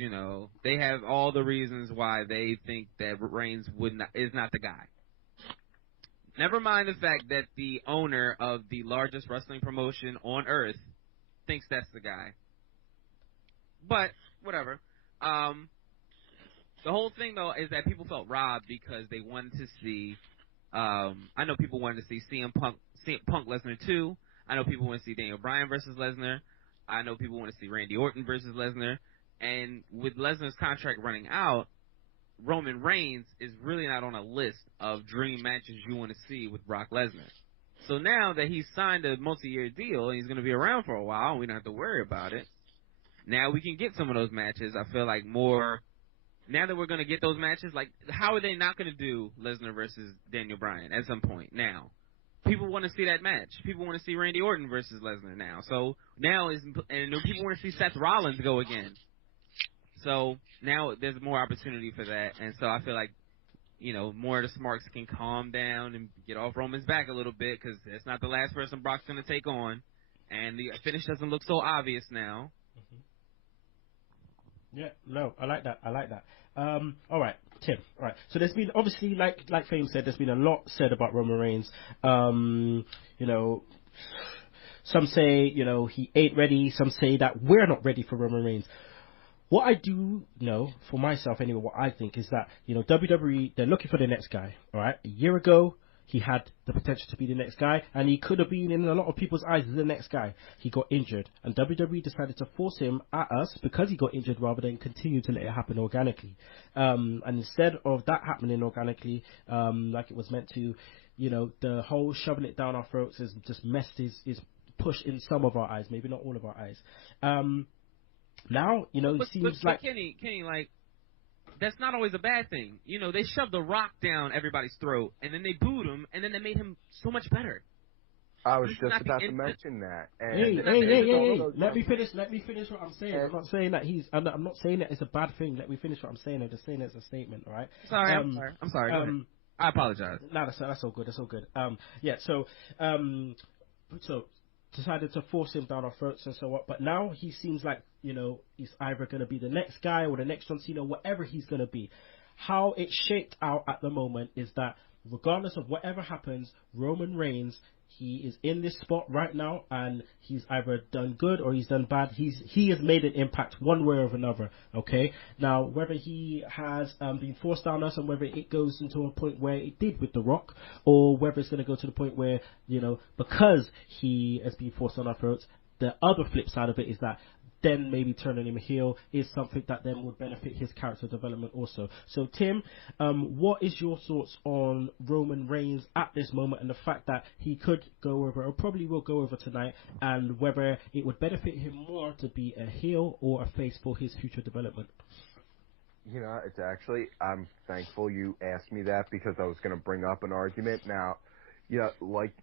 they have all the reasons why they think that Reigns is not the guy. Never mind the fact that the owner of the largest wrestling promotion on earth thinks that's the guy. But, whatever. The whole thing, though, is that people felt robbed because they wanted to see... I know people wanted to see CM Punk Lesnar 2. I know people want to see Daniel Bryan versus Lesnar. I know people want to see Randy Orton versus Lesnar. And with Lesnar's contract running out, Roman Reigns is really not on a list of dream matches you want to see with Brock Lesnar. So now that he's signed a multi-year deal and he's going to be around for a while and we don't have to worry about it, now we can get some of those matches. I feel like more now that we're going to get those matches, like how are they not going to do Lesnar versus Daniel Bryan at some point now? People want to see that match. People want to see Randy Orton versus Lesnar now. So now people want to see Seth Rollins go again. So now there's more opportunity for that, and so I feel like, you know, more of the smarks can calm down and get off Roman's back a little bit, because it's not the last person Brock's going to take on, and the finish doesn't look so obvious now. Yeah, no, I like that. All right, Tim. All right. So there's been, obviously, like Fame said, there's been a lot said about Roman Reigns. You know, some say, you know, he ain't ready. Some say that we're not ready for Roman Reigns. What I do know, for myself anyway, what I think is that, you know, WWE, they're looking for the next guy, all right? A year ago, he had the potential to be the next guy, and he could have been, in a lot of people's eyes, the next guy. He got injured, and WWE decided to force him at us because he got injured rather than continue to let it happen organically. And instead of that happening organically, like it was meant to, you know, the whole shoving it down our throats has just messed his push in some of our eyes, maybe not all of our eyes. Now, you know, it seems like Kenny, like, that's not always a bad thing. You know, they shoved the Rock down everybody's throat, and then they booed him, and then they made him so much better. I was just about to mention that. And hey! Let me finish what I'm saying. I'm not saying that I'm not saying that it's a bad thing. Let me finish what I'm saying. I'm just saying it's a statement, all right? I'm sorry. Go ahead. I apologize. No, that's all good. That's all good. Yeah. So decided to force him down our throats and so on. But now he seems like, you know, he's either going to be the next guy or the next John Cena, whatever he's going to be. How it's shaped out at the moment is that regardless of whatever happens, Roman Reigns, he is in this spot right now, and he's either done good or he's done bad. He has made an impact one way or another. Okay, now whether he has been forced down us, and whether it goes into a point where it did with The Rock, or whether it's going to go to the point where, you know, because he has been forced on our throats, the other flip side of it is that then maybe turning him heel is something that then would benefit his character development also. So, Tim, what is your thoughts on Roman Reigns at this moment, and the fact that he could go over, or probably will go over tonight, and whether it would benefit him more to be a heel or a face for his future development? You know, it's actually, I'm thankful you asked me that, because I was going to bring up an argument. Now, you know, like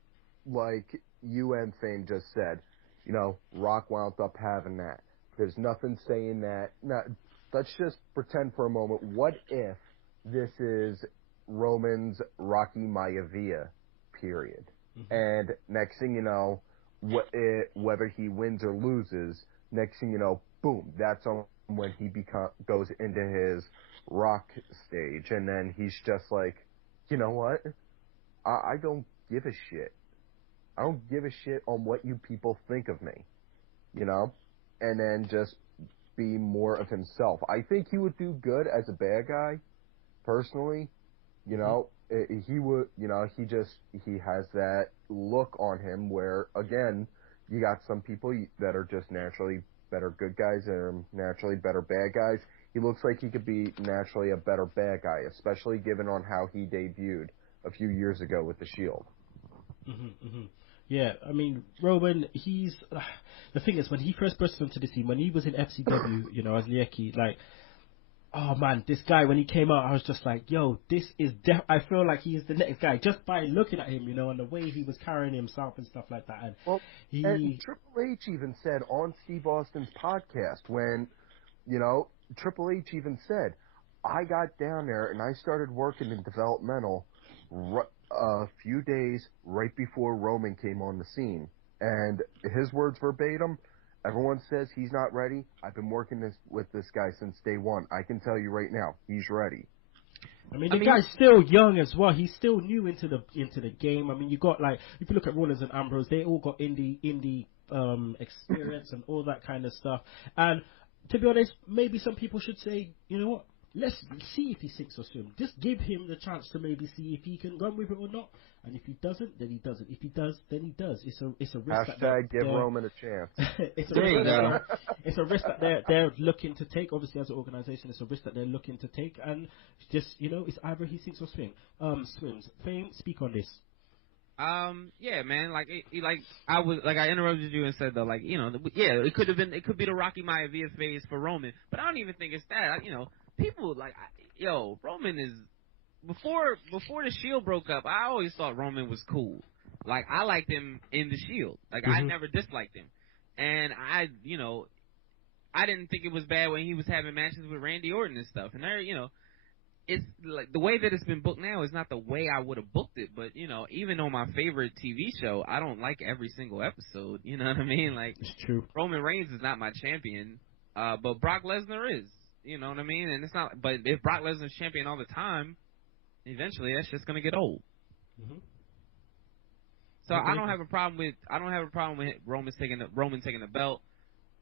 you and Fame just said, you know, Rock wound up having that. There's nothing saying that. Now, let's just pretend for a moment. What if this is Roman's Rocky Maivia period? Mm-hmm. And next thing you know, whether he wins or loses, next thing you know, boom, that's when he goes into his Rock stage. And then he's just like, you know what? I don't give a shit. I don't give a shit on what you people think of me, you know? And then just be more of himself. I think he would do good as a bad guy, personally. You know, he would, you know, he has that look on him where, again, you got some people that are just naturally better good guys and naturally better bad guys. He looks like he could be naturally a better bad guy, especially given on how he debuted a few years ago with the Shield. Yeah, I mean, Roman, he's... the thing is, when he first burst into the scene, when he was in FCW, you know, as Lieki, like, oh man, this guy, when he came out, I was just like, yo, this is... I feel like he is the next guy, just by looking at him, you know, and the way he was carrying himself and stuff like that. And and Triple H even said on Steve Austin's podcast, when, you know, Triple H even said, I got down there and I started working in developmental a few days right before Roman came on the scene. And his words verbatim, everyone says he's not ready. I've been working with this guy since day one. I can tell you right now, he's ready. I mean, the guy's still young as well. He's still new into the game. I mean, you got, like, if you look at Rollins and Ambrose, they all got indie experience and all that kind of stuff. And to be honest, maybe some people should say, you know what? Let's see if he sinks or swims. Just give him the chance to maybe see if he can run with it or not. And if he doesn't, then he doesn't. If he does, then he does. It's a risk. Hashtag give Roman a chance. It's a risk that they're looking to take. Obviously, as an organization, it's a risk that they're looking to take. And just, you know, it's either he sinks or swims. Fame, speak on this. Yeah, man. Like, I interrupted you and said though, like, it could be the Rocky Maivia phase for Roman, but I don't even think it's that. People like, Roman is before the Shield broke up. I always thought Roman was cool. Like, I liked him in the Shield. Like, I never disliked him, and I didn't think it was bad when he was having matches with Randy Orton and stuff. And it's like the way that it's been booked now is not the way I would have booked it, but even on my favorite TV show, I don't like every single episode. You know what I mean? Like, it's true. Roman Reigns is not my champion, but Brock Lesnar is. You know what I mean? And it's not. But if Brock Lesnar's champion all the time, eventually that's just gonna get old. Mm-hmm. So I don't have a problem with Roman taking the belt.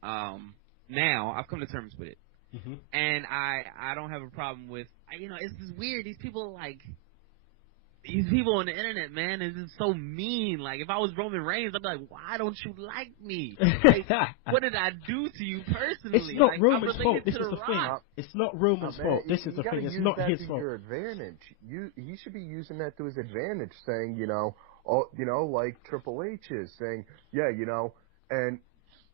Now I've come to terms with it. Mm-hmm. And I don't have a problem with, it's just weird. These people on the internet, man, is just so mean. Like, if I was Roman Reigns, I'd be like, why don't you like me? Like, what did I do to you personally? It's not like, Roman's fault. This is the Rock. thing. It's not Roman's fault. This is the thing. It's not his fault. Your advantage. He should be using that to his advantage, saying, like Triple H is saying, and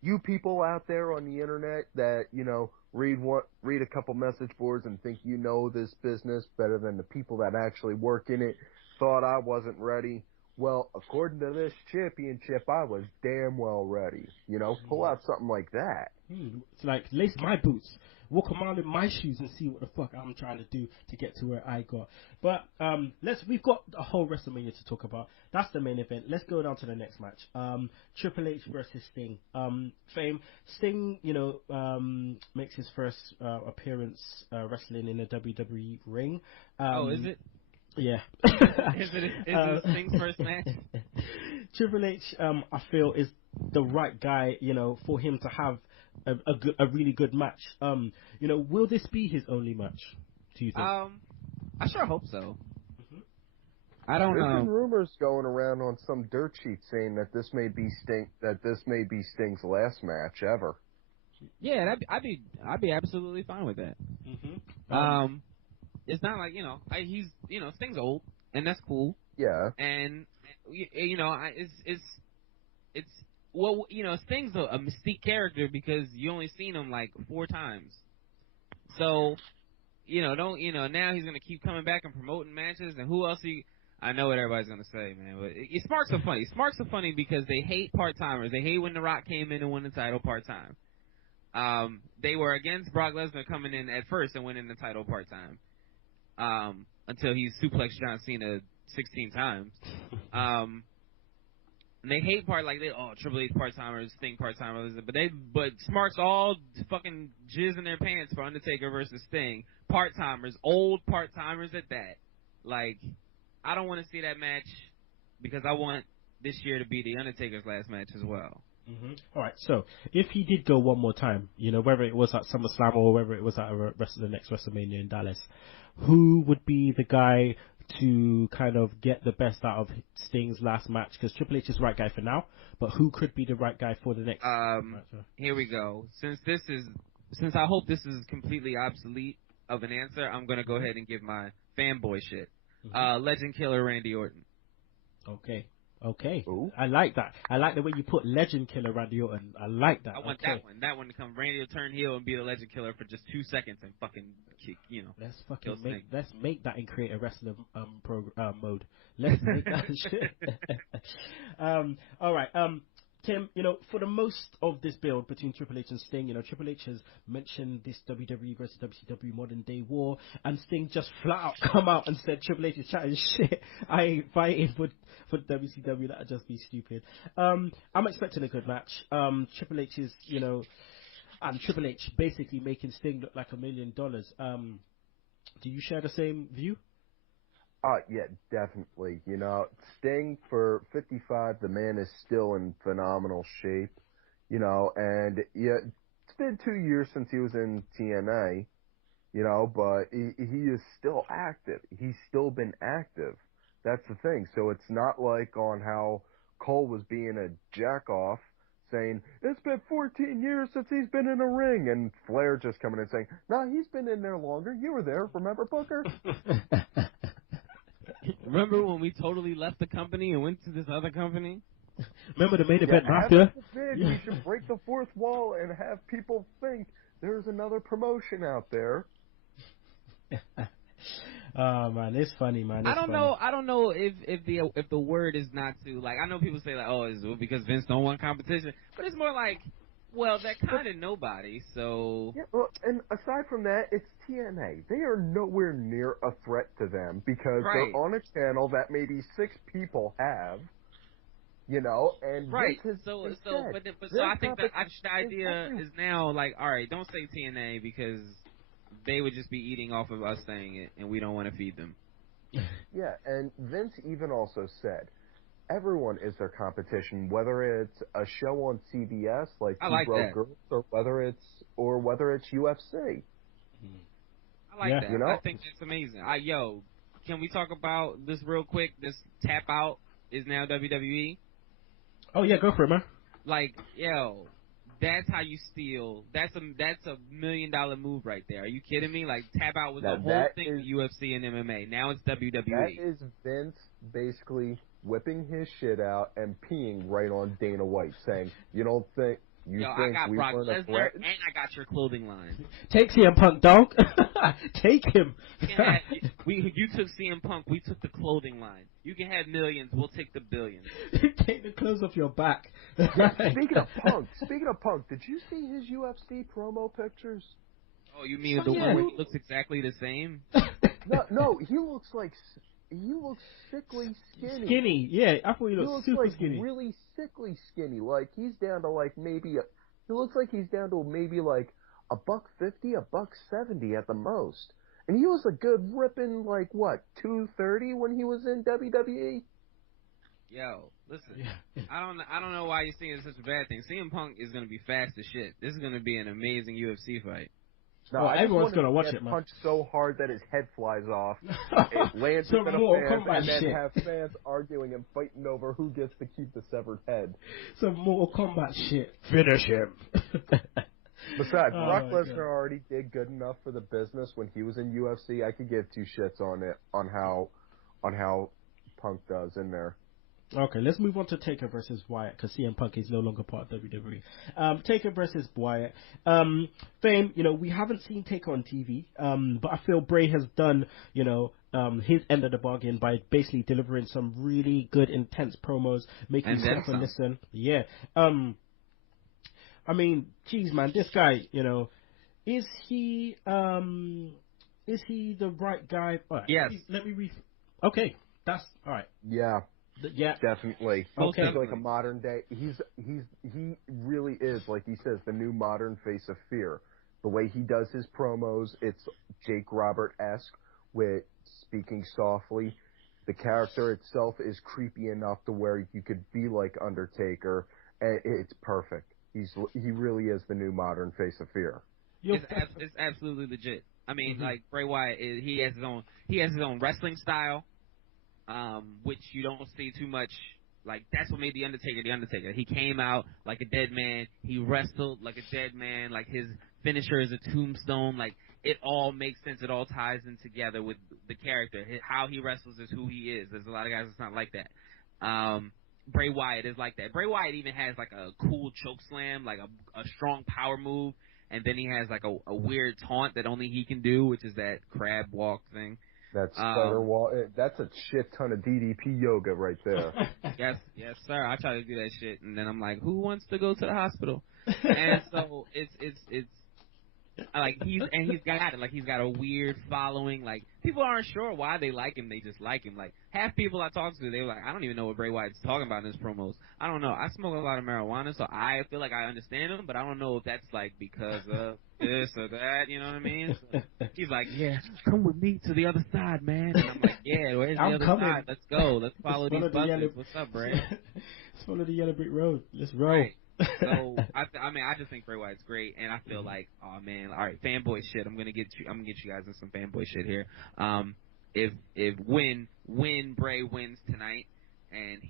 you people out there on the internet that, read a couple message boards and think you know this business better than the people that actually work in it, thought I wasn't ready. Well, according to this championship, I was damn well ready. Pull out something like that. It's like, lace my boots, walk around in my shoes and see what the fuck I'm trying to do to get to where I got. But we've got a whole WrestleMania to talk about. That's the main event. Let's go down to the next match. Triple H versus Sting. Fame. Sting, makes his first appearance wrestling in a WWE ring. Is it? Yeah. Is it Sting's first match? Triple H, I feel, is the right guy, for him to have a really good match. Will this be his only match, do you think? I sure hope so. Mm-hmm. I don't know. There's been rumors going around on some dirt sheet saying that this may be Sting's last match ever. Yeah, I'd be absolutely fine with that. Mm-hmm. It's not like, he's, Sting's old, and that's cool. Yeah. And, Sting's a mystique character because you only seen him like 4 times. So, now he's gonna keep coming back and promoting matches, and who else I know what everybody's gonna say, man, but Smarks are funny. Smarks are funny because they hate part-timers. They hate when The Rock came in and won the title part-time. They were against Brock Lesnar coming in at first and winning the title part-time. Until he suplexed John Cena 16 times. And they hate Triple H part-timers, Sting part-timers, but Smarks all fucking jizz in their pants for Undertaker versus Sting. Part-timers, old part-timers at that. Like, I don't want to see that match because I want this year to be the Undertaker's last match as well. Mm-hmm. All right, so if he did go one more time, whether it was at SummerSlam or whether it was at the next WrestleMania in Dallas, who would be the guy to kind of get the best out of Sting's last match? Because Triple H is the right guy for now, but who could be the right guy for the next match? Here we go. Since I hope this is completely obsolete of an answer, I'm going to go ahead and give my fanboy shit. Mm-hmm. Legend killer Randy Orton. Okay. Ooh. I like that. I like the way you put legend killer Randy Orton. I like that. I want that one. That one to come. Randy will turn heel and be the legend killer for just 2 seconds and fucking kick, Let's make that in creative wrestling mode. Let's make that shit. All right. Tim, for the most of this build between Triple H and Sting, Triple H has mentioned this WWE versus WCW modern day war, and Sting just flat out come out and said Triple H is chatting shit. I ain't fighting for WCW. That'd just be stupid. I'm expecting a good match. Triple H is, and Triple H basically making Sting look like $1 million. Do you share the same view? Yeah, definitely. Sting for 55, the man is still in phenomenal shape. And yeah, it's been 2 years since he was in TNA, but he is still active. He's still been active. That's the thing. So it's not like on how Cole was being a jack-off saying, it's been 14 years since he's been in a ring, and Flair just coming in saying, no, he's been in there longer. You were there, remember, Booker? Remember when we totally left the company and went to this other company? Remember the main event after? after? We should break the fourth wall and have people think there's another promotion out there. Oh man, it's funny, man. It's I don't funny. know. I don't know if the word is not to like. I know people say like, oh, it's because Vince don't want competition, but it's more like, well, they're kind of nobody. So yeah. Well, and aside from that, it's TNA. They are nowhere near a threat to them because they're on a channel that maybe 6 people have. You know, and right. Vince So has so said, so I think that the idea is now like, all right, don't say TNA because they would just be eating off of us saying it, and we don't want to feed them. Yeah, and Vince even also said, everyone is their competition, whether it's a show on CBS like Two Broke Girls, or whether it's UFC. I like that. You know? I think that's amazing. Can we talk about this real quick? This tap out is now WWE. Oh yeah, go for it, man. Like, that's how you steal. That's a $1 million move right there. Are you kidding me? Like, tap out was the whole thing for UFC and MMA. Now it's WWE. That is Vince basically whipping his shit out and peeing right on Dana White, saying, "You don't think I got Brock Lesnar and I got your clothing line. Take CM Punk, dog. Take him. You took CM Punk. We took the clothing line. You can have millions. We'll take the billions. Take the clothes off your back. Speaking of Punk, did you see his UFC promo pictures? Oh, you mean the one where he looks exactly the same? No, he looks sickly skinny. Skinny, yeah. I thought he looked super skinny. Really sickly skinny. Like he's down to like maybe he looks like he's down to maybe like $150, $170 at the most. And he was a good ripping like what 230 when he was in WWE. Yo, listen. I don't know why you're seeing such a bad thing. CM Punk is gonna be fast as shit. This is gonna be an amazing UFC fight. No, everyone's gonna watch it, man. Punch so hard that his head flies off. It lands in the fans, and then have fans arguing and fighting over who gets to keep the severed head. Some Mortal Kombat shit. Finish him. Besides, Brock Lesnar already did good enough for the business when he was in UFC. I could give 2 shits on how Punk does in there. Okay, let's move on to Taker versus Wyatt because CM Punk is no longer part of WWE. Taker versus Wyatt. Fame, we haven't seen Taker on TV, but I feel Bray has done, his end of the bargain by basically delivering some really good, intense promos, making you sit and listen. Yeah. I mean, geez, man, this guy, is he the right guy? Right, yes. Let me okay, that's all right. Yeah. Yeah, definitely. Okay, like a modern day. He really is, like he says, the new modern face of fear. The way he does his promos, it's Jake Robert-esque with speaking softly. The character itself is creepy enough to where you could be like Undertaker, and it's perfect. He really is the new modern face of fear. It's absolutely legit. I mean, like Bray Wyatt, he has his own wrestling style. Which you don't see too much. Like, that's what made The Undertaker. He came out like a dead man. He wrestled like a dead man. Like, his finisher is a tombstone. Like, it all makes sense. It all ties in together with the character. How he wrestles is who he is. There's a lot of guys that's not like that. Bray Wyatt is like that. Bray Wyatt even has, like, a cool choke slam, like a strong power move. And then he has, like, a weird taunt that only he can do, which is that crab walk thing. That stutter wall, that's a shit ton of DDP yoga right there. Yes, sir. I try to do that shit, and then I'm like, who wants to go to the hospital? And so it's like he's got it. Like, he's got a weird following. Like, people aren't sure why they like him. They just like him. Like, half people I talk to, they were like, I don't even know what Bray Wyatt's talking about in his promos. I don't know. I smoke a lot of marijuana, so I feel like I understand him, but I don't know if that's like because of this or that. You know what I mean? So he's like, yeah, come with me to the other side, man. And I'm like, yeah, where's the other side? Let's go. Let's follow these buses. What's up, Bray? Let's follow the yellow brick road. Let's roll. Right. So I just think Bray Wyatt's great, and I feel like, oh man, all right, fanboy shit. I'm gonna get you guys in some fanboy shit here. When Bray wins tonight, and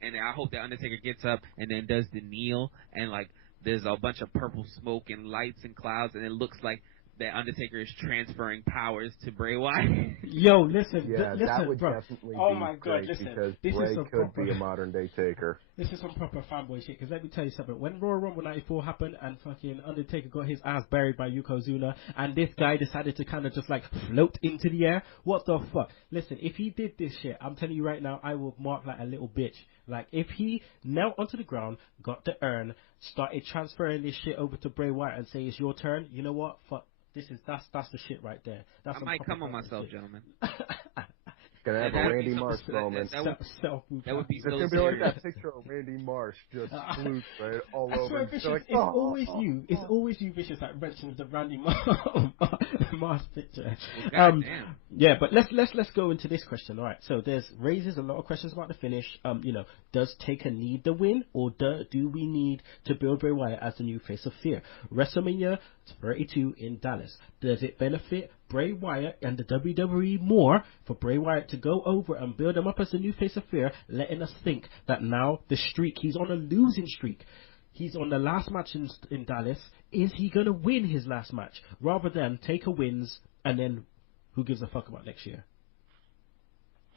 and I hope that Undertaker gets up and then does the kneel, and like there's a bunch of purple smoke and lights and clouds, and it looks like that Undertaker is transferring powers to Bray Wyatt. Yo, listen, Yeah, listen, that would bro. definitely Oh be my God, great listen, because this is Bray some could proper, be a modern day Taker. This is some proper fanboy shit. Because let me tell you something. When Royal Rumble '94 happened and fucking Undertaker got his ass buried by Yokozuna, and this guy decided to kind of just like float into the air. What the fuck? Listen, if he did this shit, I'm telling you right now, I will mark like a little bitch. Like if he knelt onto the ground, got the urn, started transferring this shit over to Bray Wyatt and say it's your turn. You know what? Fuck. That's the shit right there. That's I might come on myself, shit. gentlemen. Gonna have a That'd Randy be so- Marsh moment. That would be It's so gonna be like serious. that picture of Randy Marsh just flute right all I over. swear, And Vicious, like, it's always you. It's always you, Vicious, that mentions the Randy Marsh picture. Damn. Yeah, but let's go into this question. All right, so there's raises a lot of questions about the finish. Does Taker need the win, or do we need to build Bray Wyatt as the new face of fear? WrestleMania 32 in Dallas. Does it benefit Bray Wyatt and the WWE more for Bray Wyatt to go over and build him up as the new face of fear, letting us think that now the streak, he's on a losing streak. He's on the last match in Dallas. Is he going to win his last match? Rather than Taker wins and then who gives a fuck about next year?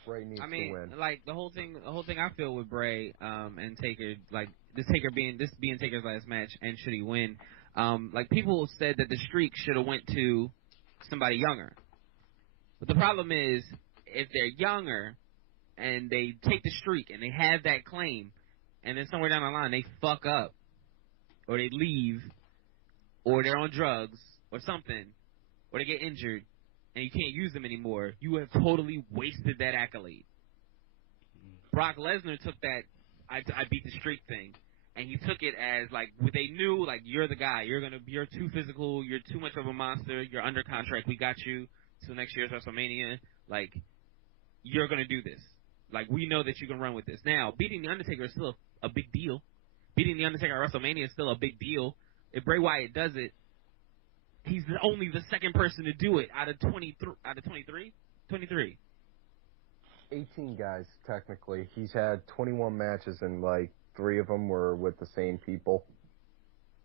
Bray needs I mean, to win. like the whole thing I feel with Bray and Taker, like this being Taker's last match, and should he win, like people said that the streak should have went to somebody younger. But the problem is, if they're younger and they take the streak and they have that claim, and then somewhere down the line they fuck up, or they leave, or they're on drugs or something, or they get injured, and you can't use them anymore, you have totally wasted that accolade. Brock Lesnar took that I beat the streak thing, and he took it as like they knew, like, you're the guy, you're too physical, you're too much of a monster, you're under contract, we got you till next year's WrestleMania, like, you're gonna do this, like, we know that you can run with this. Now, beating the Undertaker is still a big deal. Beating the Undertaker at WrestleMania is still a big deal. If Bray Wyatt does it, he's only the second person to do it out of 23. 18 guys, technically. He's had 21 matches, and like 3 of them were with the same people.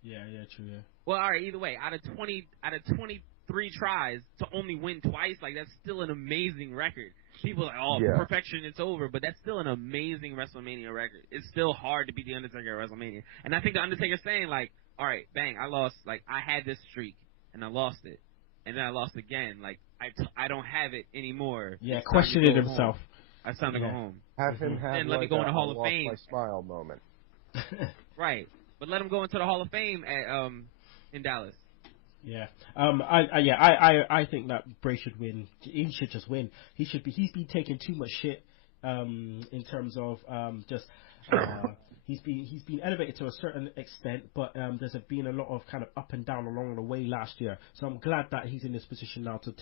Yeah, true, yeah. Well, all right, either way, out of 23 tries to only win twice, like, that's still an amazing record. People are like, Yeah. Perfection, it's over, but that's still an amazing WrestleMania record. It's still hard to beat the Undertaker at WrestleMania. And I think the Undertaker's saying, like, all right, bang, I lost, like, I had this streak, and I lost it. And then I lost again. Like, I don't have it anymore. Yeah, It's time to questioning go himself. home. It's time to go home. Have him have And let me like go in a the Hall of lost Fame. my smile moment. Right. But let him go into the Hall of Fame at in Dallas. Yeah. I think that Bray should win. He should just win. He's been taking too much shit in terms of he's been elevated to a certain extent, but there's been a lot of kind of up and down along the way last year. So I'm glad that he's in this position now to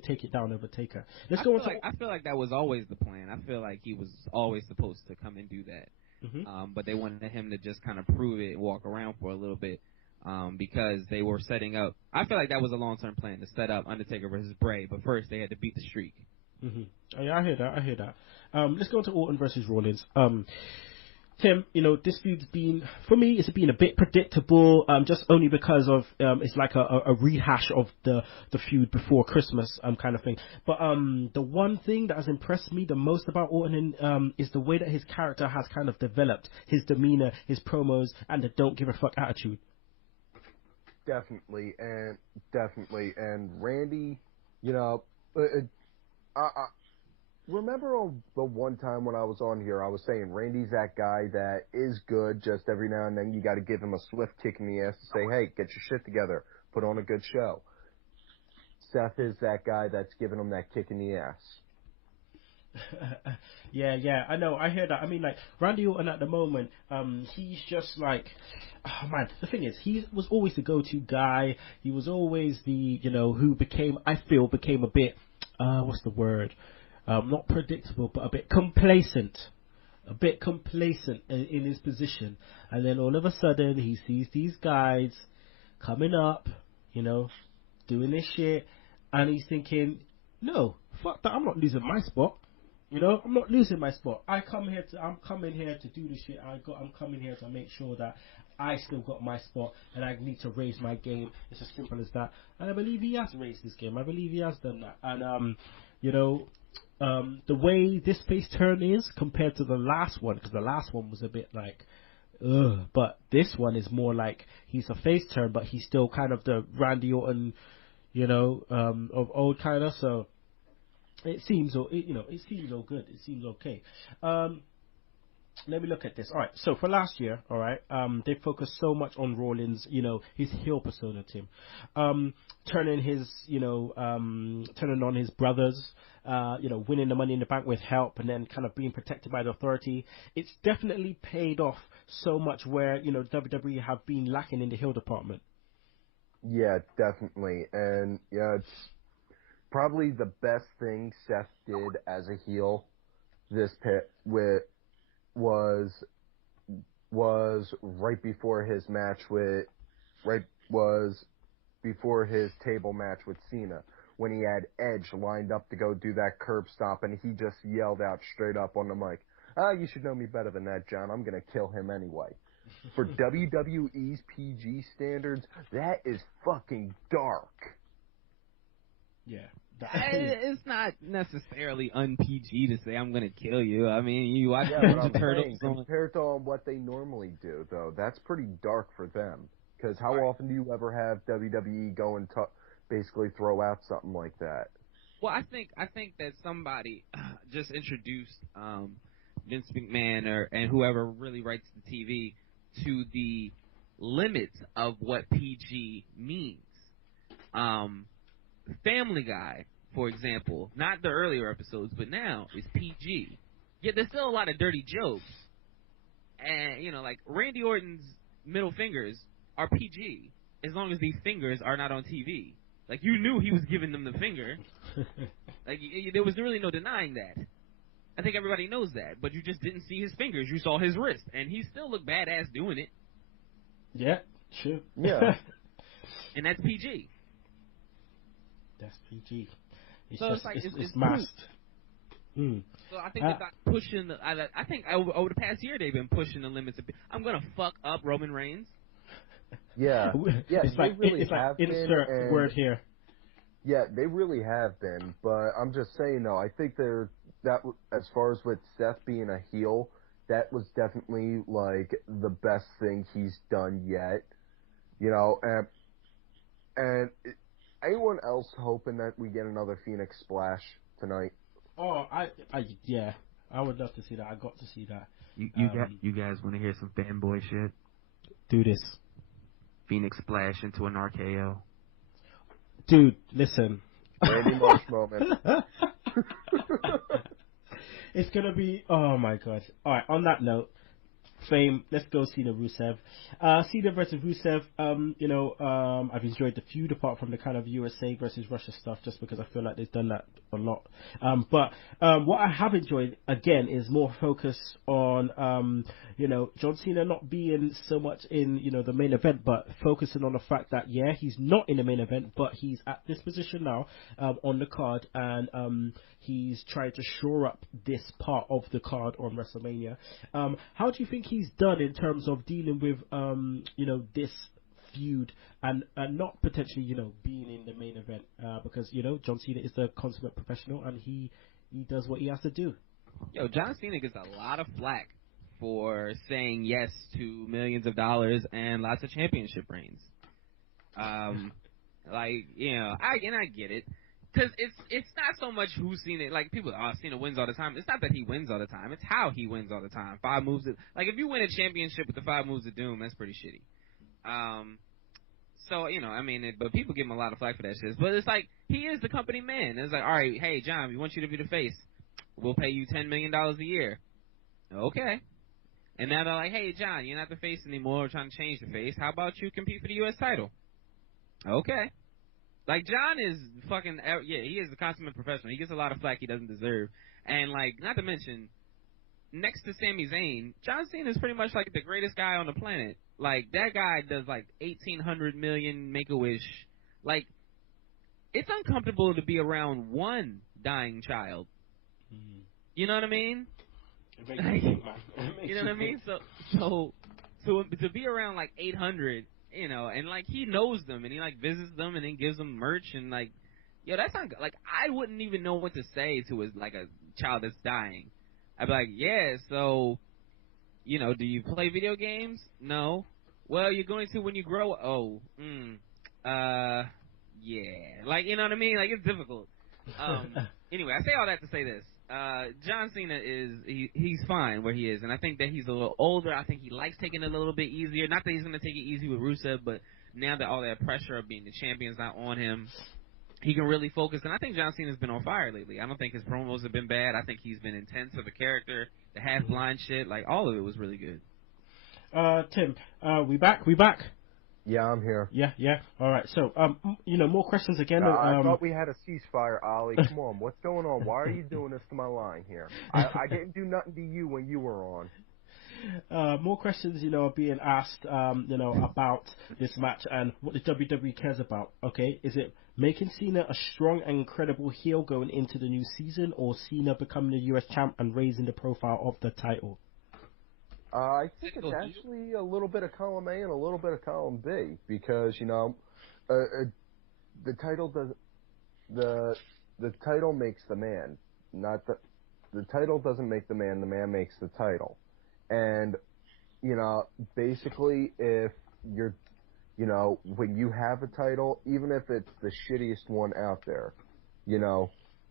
take it down over Taker. I feel like that was always the plan. I feel like he was always supposed to come and do that. Mm-hmm. But they wanted him to just kind of prove it and walk around for a little bit. Because they were setting up. I feel like that was a long-term plan to set up Undertaker versus Bray, but first they had to beat the streak. Mm-hmm. Oh, yeah, I hear that. Let's go to Orton versus Rollins. Tim, this feud's been, for me, it's been a bit predictable, just only because of, it's like a rehash of the feud before Christmas, kind of thing. But, the one thing that has impressed me the most about Orton, is the way that his character has kind of developed, his demeanor, his promos, and the don't give a fuck attitude. Definitely, and Randy, remember the one time when I was on here, I was saying Randy's that guy that is good, just every now and then you got to give him a swift kick in the ass to say, hey, get your shit together, put on a good show. Seth is that guy that's giving him that kick in the ass. Yeah, I know, I hear that. I mean, like, Randy Orton at the moment, he's just like, oh man, the thing is, he was always the go-to guy. He was always the, who became a bit, what's the word? Not predictable, but a bit complacent. In his position. And then all of a sudden, he sees these guys coming up, doing this shit, and he's thinking, no, fuck that, I'm not losing my spot. I'm not losing my spot. I'm coming here to do this shit. I'm coming here to make sure that I still got my spot, and I need to raise my game. It's as simple as that. And I believe he has raised his game. I believe he has done that. And the way this face turn is compared to the last one, because the last one was a bit like, ugh. But this one is more like he's a face turn, but he's still kind of the Randy Orton, of old kind of. So it seems, it seems all good. It seems okay. Let me look at this. All right. So for last year, all right, they focused so much on Rollins, his heel persona, Tim, turning on his brothers, winning the Money in the Bank with help, and then kind of being protected by the Authority. It's definitely paid off so much where WWE have been lacking in the heel department. Yeah, definitely, and it's probably the best thing Seth did as a heel this pit was right before his table match with Cena, when he had Edge lined up to go do that curb stop, and he just yelled out straight up on the mic, you should know me better than that, John. I'm going to kill him anyway. For WWE's PG standards, that is fucking dark. Yeah. It's not necessarily un-PG to say I'm going to kill you. I mean, you watch Ninja Turtles. Compared to what they normally do, though, that's pretty dark for them. Because how often do you ever have WWE go and basically throw out something like that? Well, I think that somebody just introduced Vince McMahon and whoever really writes the TV to the limits of what PG means. Family Guy, for example, not the earlier episodes, but now is PG. Yet there's still a lot of dirty jokes. And, like Randy Orton's middle fingers are PG as long as these fingers are not on TV. Like, you knew he was giving them the finger. Like, there was really no denying that. I think everybody knows that, but you just didn't see his fingers. You saw his wrist, and he still looked badass doing it. Yeah, sure. Yeah. And that's PG. That's PG. It's masked. Mm. So I think they're not pushing. I think over the past year they've been pushing the limits. I'm gonna fuck up Roman Reigns. Yeah, it's they really have been. Insert word here. Yeah, they really have been. But I'm just saying, though, I think as far as with Seth being a heel, that was definitely like the best thing he's done yet. And anyone else hoping that we get another Phoenix Splash tonight? Oh, I would love to see that. I got to see that. You guys want to hear some fanboy shit? Do this. Phoenix Splash into an RKO. Dude, listen. Randy Marsh moment. It's gonna be. Oh my god! All right. On that note, Fame. Let's go Cena Rusev. Cena versus Rusev. I've enjoyed the feud apart from the kind of USA versus Russia stuff, just because I feel like they've done that a lot. But what I have enjoyed again is more focus on John Cena not being so much in the main event, but focusing on the fact that he's not in the main event, but he's at this position now on the card, and he's trying to shore up this part of the card on WrestleMania. How do you think he's done in terms of dealing with this feud and not potentially being in the main event, because John Cena is the consummate professional and he does what he has to do. John Cena gets a lot of flack for saying yes to millions of dollars and lots of championship reigns. I get it. Because it's not so much who's Cena, like people, Cena wins all the time. It's not that he wins all the time. It's how he wins all the time. 5 moves. If you win a championship with the 5 moves of doom, that's pretty shitty. But people give him a lot of flack for that shit. But it's like, he is the company man. It's like, all right, hey, John, we want you to be the face. We'll pay you $10 million a year. Okay. And now they're like, hey, John, you're not the face anymore. We're trying to change the face. How about you compete for the U.S. title? Okay. Like, John is fucking, he is the consummate professional. He gets a lot of flack he doesn't deserve. And, not to mention, next to Sami Zayn, John Cena is pretty much, the greatest guy on the planet. That guy does, 1,800 million Make-A-Wish. It's uncomfortable to be around one dying child. You know what I mean? You know what I mean? So to be around like 800, you know, and like he knows them and he like visits them and then gives them merch and like, yo, that's not good. Like I wouldn't even know what to say to a child that's dying. I'd be like, yeah, so, you know, do you play video games? No. Well, you're going to when you grow. Oh, yeah. Like, you know what I mean? Like, it's difficult. Anyway, I say all that to say this. John Cena he's fine where he is, and I think that he's a little older. I think he likes taking it a little bit easier. Not that he's going to take it easy with Rusev, but now that all that pressure of being the champion's not on him, he can really focus. And I think John Cena's been on fire lately. I don't think his promos have been bad. I think he's been intense with the character, the half-blind shit. Like, all of it was really good. Tim, we back? Yeah, I'm here. Yeah. All right. So, more questions again. I thought we had a ceasefire, Ollie. Come on, what's going on? Why are you doing this to my line here? I didn't do nothing to you when you were on. More questions, are being asked, about this match and what the WWE cares about. Okay, is it making Cena a strong and credible heel going into the new season, or Cena becoming the US champ and raising the profile of the title? I think it's actually a little bit of column A and a little bit of column B because the title does the title makes the man, not the title doesn't make the man makes the title, and basically if you're when you have a title, even if it's the shittiest one out there, you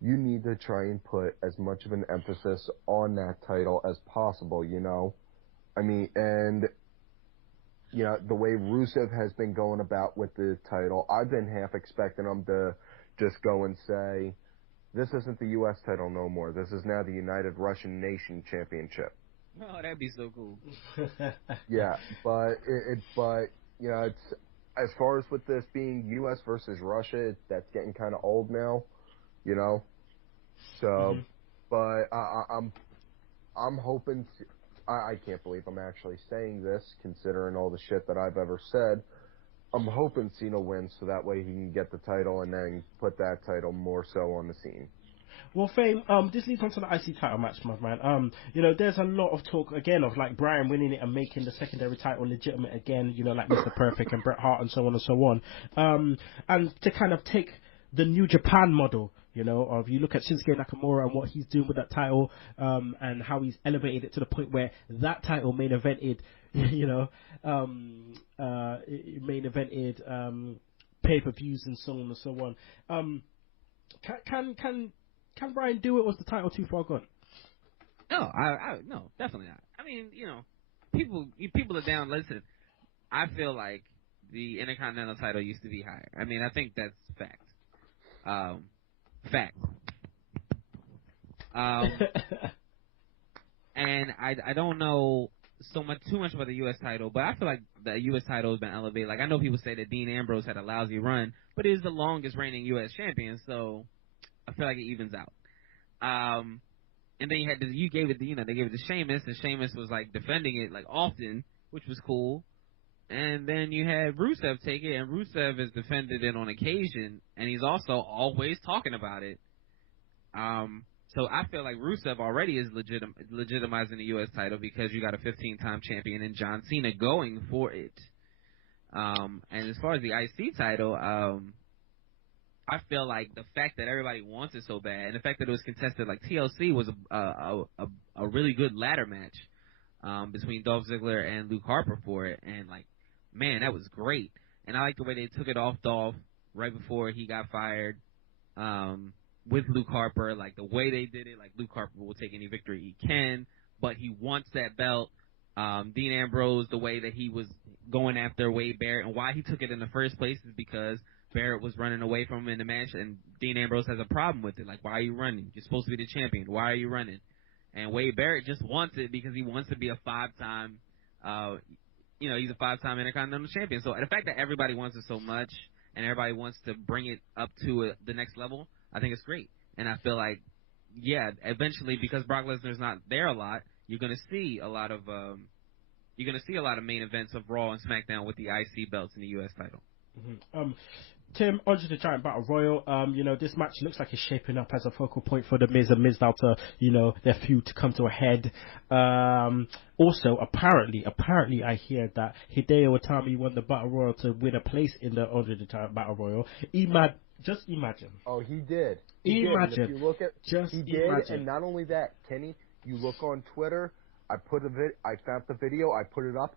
need to try and put as much of an emphasis on that title as possible, I mean, and, the way Rusev has been going about with the title, I've been half expecting him to just go and say, this isn't the U.S. title no more. This is now the United Russian Nation Championship. Oh, that'd be so cool. Yeah, but, it's, as far as with this being U.S. versus Russia, that's getting kind of old now, So, but I'm hoping... I can't believe I'm actually saying this, considering all the shit that I've ever said. I'm hoping Cena wins so that way he can get the title and then put that title more so on the scene. Well, Fame, this leads on to the IC title match, my man. There's a lot of talk, again, of, like, Bryan winning it and making the secondary title legitimate again, like Mr. Perfect and Bret Hart and so on and so on. And to kind of take the New Japan model, of you look at Shinsuke Nakamura and what he's doing with that title, and how he's elevated it to the point where that title main evented, pay-per-views and so on and so on. Can Bryan do it? Was the title too far gone? No, no, definitely not. I mean, people are down. Listen, I feel like the Intercontinental title used to be higher. I mean, I think that's fact. Fact. And I don't know too much about the U.S. title, but I feel like the U.S. title has been elevated. Like, I know people say that Dean Ambrose had a lousy run, but he is the longest reigning U.S. champion, so I feel like it evens out. And then they gave it to Sheamus, and Sheamus was like defending it like often, which was cool. And then you had Rusev take it, and Rusev has defended it on occasion, and he's also always talking about it. So I feel like Rusev already is legitimizing the U.S. title because you got a 15-time champion in John Cena going for it. And as far as the IC title, I feel like the fact that everybody wants it so bad, and the fact that it was contested, like TLC was a really good ladder match between Dolph Ziggler and Luke Harper for it, and like, man, that was great. And I like the way they took it off Dolph right before he got fired with Luke Harper, like the way they did it. Like, Luke Harper will take any victory he can, but he wants that belt. Dean Ambrose, the way that he was going after Wade Barrett, and why he took it in the first place is because Barrett was running away from him in the match, and Dean Ambrose has a problem with it. Like, why are you running? You're supposed to be the champion. Why are you running? And Wade Barrett just wants it because he wants to be a five-time, he's a five-time Intercontinental champion. So the fact that everybody wants it so much and everybody wants to bring it up to the next level, I think it's great. And I feel like, yeah, eventually, because Brock Lesnar's not there a lot, you're going to see a lot of main events of Raw and SmackDown with the IC belts in the U.S. title. Tim, onto the Giant Battle Royal. This match looks like it's shaping up as a focal point for the Miz and Mizdow to, their feud to come to a head. Also, apparently, I hear that Hideo Itami won the Battle Royal to win a place in the Onto the Giant Battle Royal. Just imagine. Oh, he did. Imagine. If you look at, he did, and not only that, Kenny, you look on Twitter. I found the video. I put it up.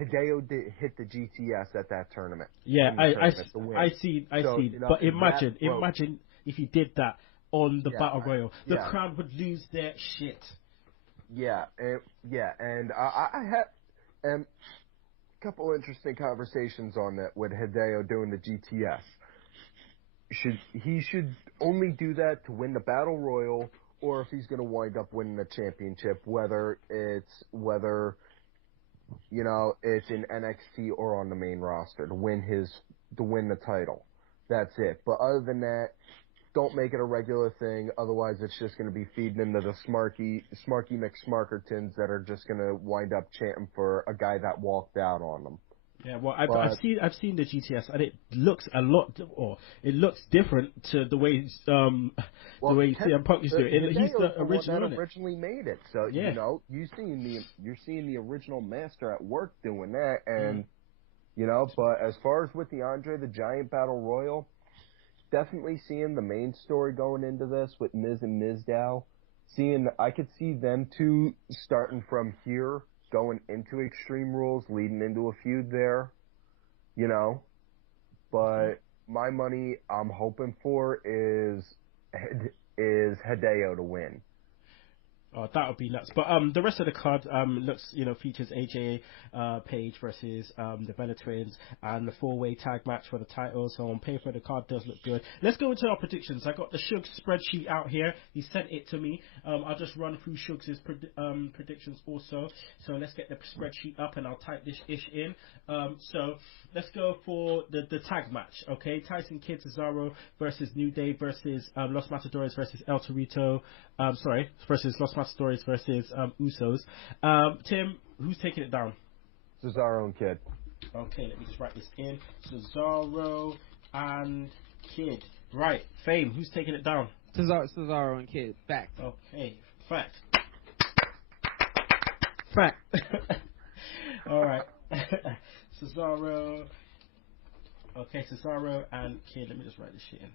Hideo did hit the GTS at that tournament. Yeah, I see. You know, but imagine if he did that on the Battle Royal, the yeah. crowd would lose their shit. Yeah, and I had a couple interesting conversations on that with Hideo doing the GTS. He should only do that to win the Battle Royal, or if he's going to wind up winning the championship, whether it's in NXT or on the main roster to win the title. That's it. But other than that, don't make it a regular thing. Otherwise, it's just going to be feeding into the Smarky McSmarkertons that are just going to wind up chanting for a guy that walked out on them. Yeah, well, I've seen the GTS, and it looks it looks different to the way CM Punk used to do it. He's the original that originally made it, so yeah. you're seeing the original master at work doing that, and But as far as with the Andre the Giant Battle Royal, definitely seeing the main story going into this with Miz and Mizdow. I could see them two starting from here, going into Extreme Rules, leading into a feud there, But my money I'm hoping for is Hideo to win. Oh, that would be nuts. But the rest of the card looks, features AJ Page versus the Bella Twins and the 4-way tag match for the title. So on paper, the card does look good. Let's go into our predictions. I got the Sugs spreadsheet out here. He sent it to me. I'll just run through Sugs' predictions also. So let's get the spreadsheet up and I'll type this ish in. So let's go for the tag match. Okay, Tyson Kidd, Cesaro versus New Day versus Los Matadores versus El Torito. Versus Los Matadores versus Usos. Tim, who's taking it down? Cesaro and Kidd. Okay, let me just write this in. Cesaro and Kidd. Right, Fame, who's taking it down? Cesaro and Kidd. Fact. Okay, fact. Fact. All right. Cesaro. Okay, Cesaro and Kidd. Let me just write this shit in.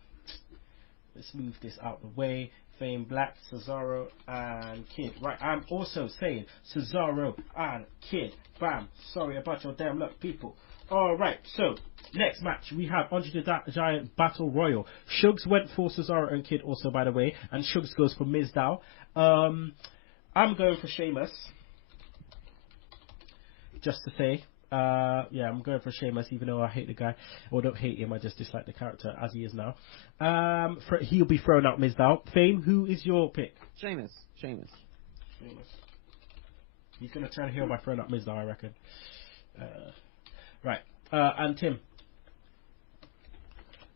Let's move this out the way. Fame Black, Cesaro, and Kidd. Right, I'm also saying Cesaro and Kidd. Bam. Sorry about your damn luck, people. Alright, so, next match, we have Andre the Giant Battle Royal. Sugs went for Cesaro and Kidd also, by the way, and Sugs goes for Mizdow. I'm going for Sheamus. Just to say. I'm going for Sheamus, even though I hate the guy. Or don't hate him, I just dislike the character as he is now. He'll be throwing out Mizdow. Fame, who is your pick? Sheamus. He's going to turn heel by throwing out Mizdow, I reckon. Right. And Tim?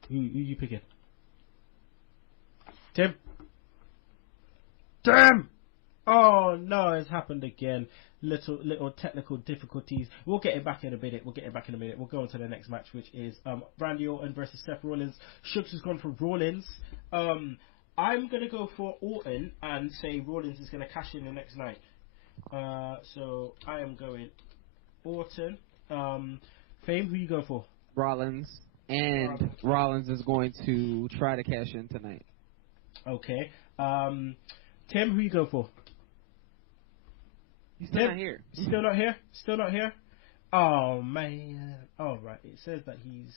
Who you picking? Tim? Oh no, it's happened again. Little technical difficulties. We'll get it back in a minute. We'll go on to the next match, which is Randy Orton versus Seth Rollins. Shugs has gone for Rollins. I'm gonna go for Orton and say Rollins is gonna cash in the next night. So I am going Orton. Fame, who you go for? Rollins. And Rollins is going to try to cash in tonight. Okay. Tim, who you go for? He's still not here. Still not here? Oh, man. All right. It says that he's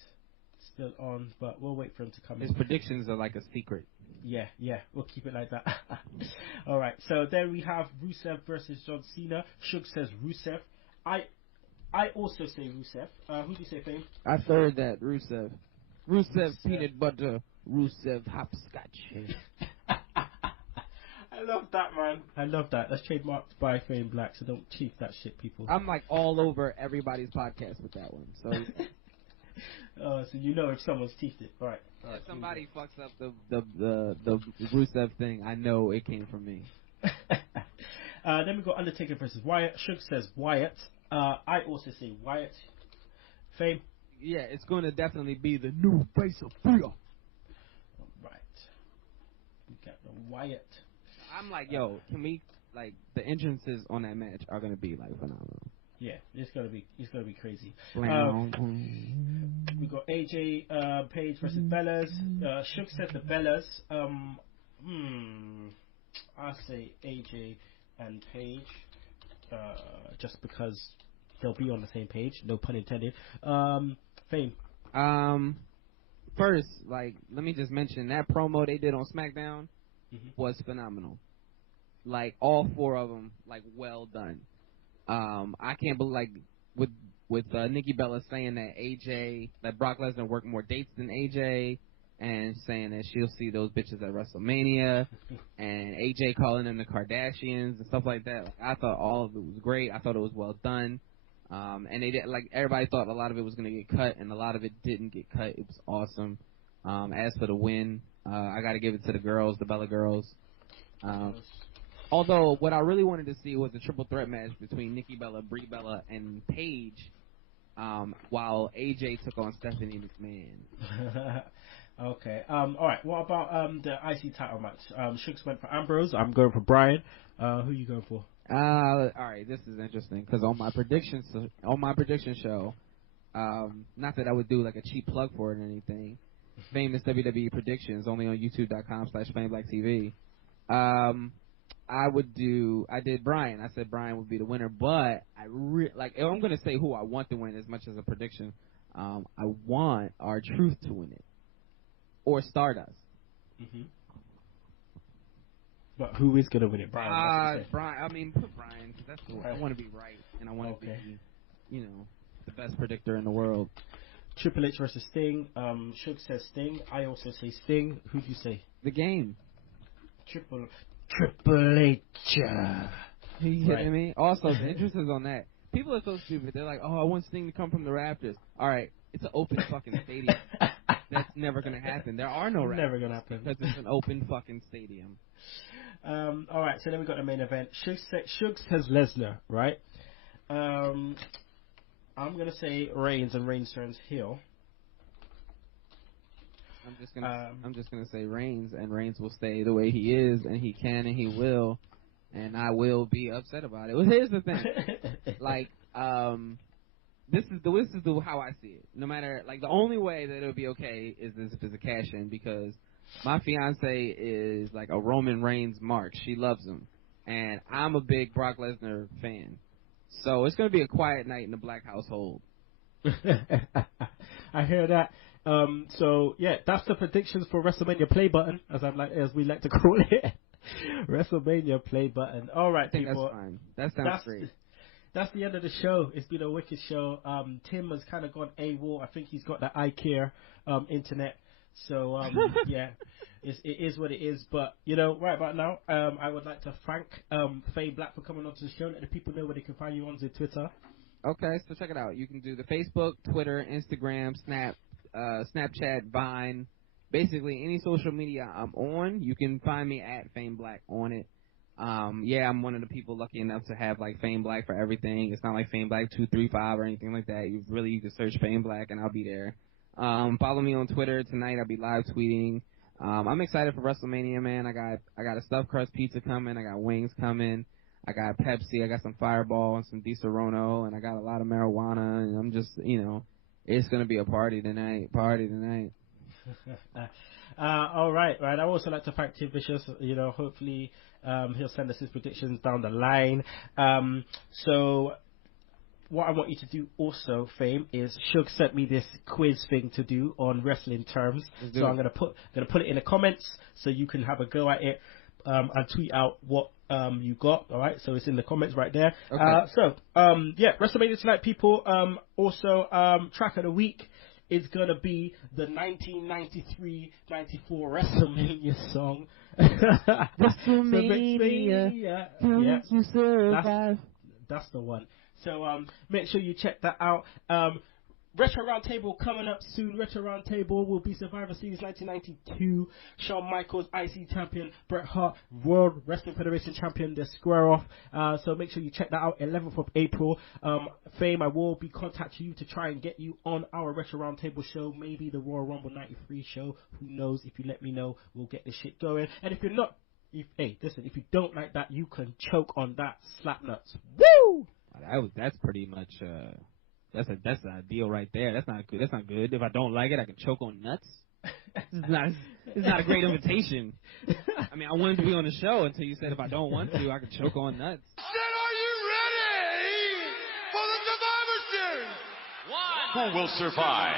still on, but we'll wait for him to come in. His predictions are like a secret. Yeah. We'll keep it like that. All right. So then we have Rusev versus John Cena. Shug says Rusev. I also say Rusev. Who do you say, Fame? I heard that. Rusev. Rusev peanut butter. Rusev hopscotch. I love that, man. I love that. That's trademarked by Fame Black, so don't cheat that shit, people. I'm like all over everybody's podcast with that one. So, so if someone's teethed it, right? If somebody fucks up the Rusev thing, I know it came from me. Then we got Undertaker versus Wyatt. Shug says Wyatt. I also say Wyatt. Fame. it's going to definitely be the new face of fear. Right. We got the Wyatt. I'm like, yo, can we, like, the entrances on that match are going to be, like, phenomenal. Yeah, it's gonna be crazy. We got AJ Page versus Bellas. Shook said the Bellas. I say AJ and Page, just because they'll be on the same page. No pun intended. Fame. First, like, let me just mention that promo they did on SmackDown was phenomenal. Like, all 4 of them, like, well done. I can't believe, like, with Nikki Bella saying that Brock Lesnar worked more dates than AJ, and saying that she'll see those bitches at WrestleMania, and AJ calling them the Kardashians and stuff like that. Like, I thought all of it was great. I thought it was well done. And they did, like, everybody thought a lot of it was going to get cut, and a lot of it didn't get cut. It was awesome. As for the win, I got to give it to the girls, the Bella girls. Although, what I really wanted to see was a triple threat match between Nikki Bella, Brie Bella, and Paige, while AJ took on Stephanie McMahon. Okay. All right. What about the IC title match? Shooks went for Ambrose. I'm going for Brian. Who you going for? All right. This is interesting because on my prediction show, not that I would do like a cheap plug for it or anything. Famous WWE predictions only on YouTube.com/FameBlackTV. I did Brian. I said Brian would be the winner, but I'm going to say who I want to win as much as a prediction. I want R-Truth to win it. Or Stardust. But who is going to win it? Brian. Brian. I mean, put Brian, because that's the I want to be right, and I want to be, the best predictor in the world. Triple H versus Sting. Shook says Sting. I also say Sting. Who do you say? The Game. Triple H. Are you kidding me? Also, the interest is on that. People are so stupid. They're like, oh, I want Sting to come from the Raptors. All right, it's an open fucking stadium. That's never going to happen. There are no Raptors. Never going to happen. Because it's an open fucking stadium. All right, so then we got the main event. Shook says Lesnar, right? I'm going to say Reigns, and Reigns turns heel. I'm just gonna say Reigns, and Reigns will stay the way he is, and he can, and he will, and I will be upset about it. Well, here's the thing, like, this is how I see it. No matter, like, the only way that it'll be okay is if it's a cash in, because my fiance is like a Roman Reigns mark. She loves him, and I'm a big Brock Lesnar fan, so it's gonna be a quiet night in the Black household. I hear that. So yeah, that's the predictions for WrestleMania play button, as we like to call it. WrestleMania play button. All right, I think people. That's fine. That sounds great. That's the end of the show. It's been a wicked show. Tim has kind of gone AWOL. I think he's got the iCare internet. So yeah, it is what it is. But right about now, I would like to thank Faye Black for coming on to the show. Let the people know where they can find you on the Twitter. Okay, so check it out. You can do the Facebook, Twitter, Instagram, Snapchat, Vine, basically any social media I'm on. You can find me at Fame Black on it. I'm one of the people lucky enough to have like Fame Black for everything. It's not like Fame Black 235 or anything like that. You can search Fame Black and I'll be there. Follow me on Twitter tonight. I'll be live tweeting. I'm excited for WrestleMania, man. I got a stuffed crust pizza coming. I got wings coming. I got Pepsi. I got some Fireball and some Di Serono, and I got a lot of marijuana. And I'm just, it's gonna be a party tonight. All right. I also like to thank Tim Vicious. Hopefully he'll send us his predictions down the line. So what I want you to do also, Fame, is Shug sent me this quiz thing to do on wrestling terms. So I'm gonna put it in the comments so you can have a go at it and tweet out what you got. All right, so it's in the comments right there. Okay. WrestleMania tonight, people. Also, track of the week is gonna be the 1993-94 WrestleMania song. WrestleMania, to survive. That's the one. So make sure you check that out. Retro Roundtable coming up soon. Retro Roundtable will be Survivor Series 1992. Shawn Michaels, IC Champion. Bret Hart, World Wrestling Federation Champion. The square off. So make sure you check that out. 11th of April. Fame, I will be contacting you to try and get you on our Retro Roundtable show. Maybe the Royal Rumble 93 show. Who knows? If you let me know, we'll get this shit going. And if you're not, if you don't like that, you can choke on that slap nuts. Woo! That's pretty much that's a deal right there. That's not good. That's not good. If I don't like it, I can choke on nuts. It's not a great invitation. I mean, I wanted to be on the show until you said if I don't want to, I can choke on nuts. Then are you ready for the Survivor Series? Who will survive?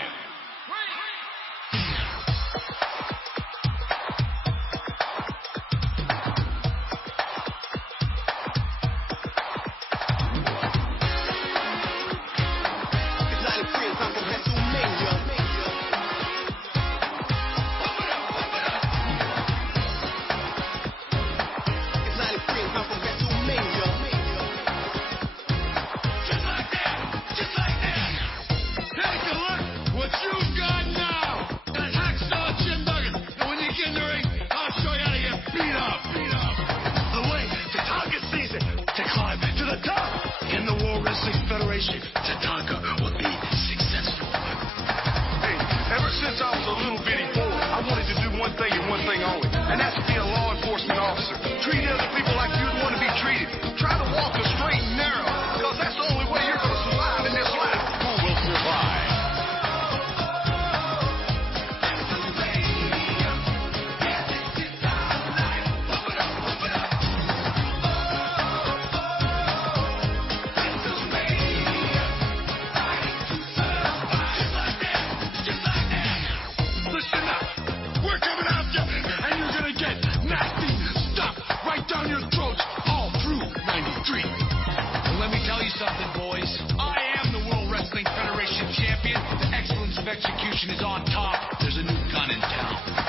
Execution is on top. There's a new gun in town.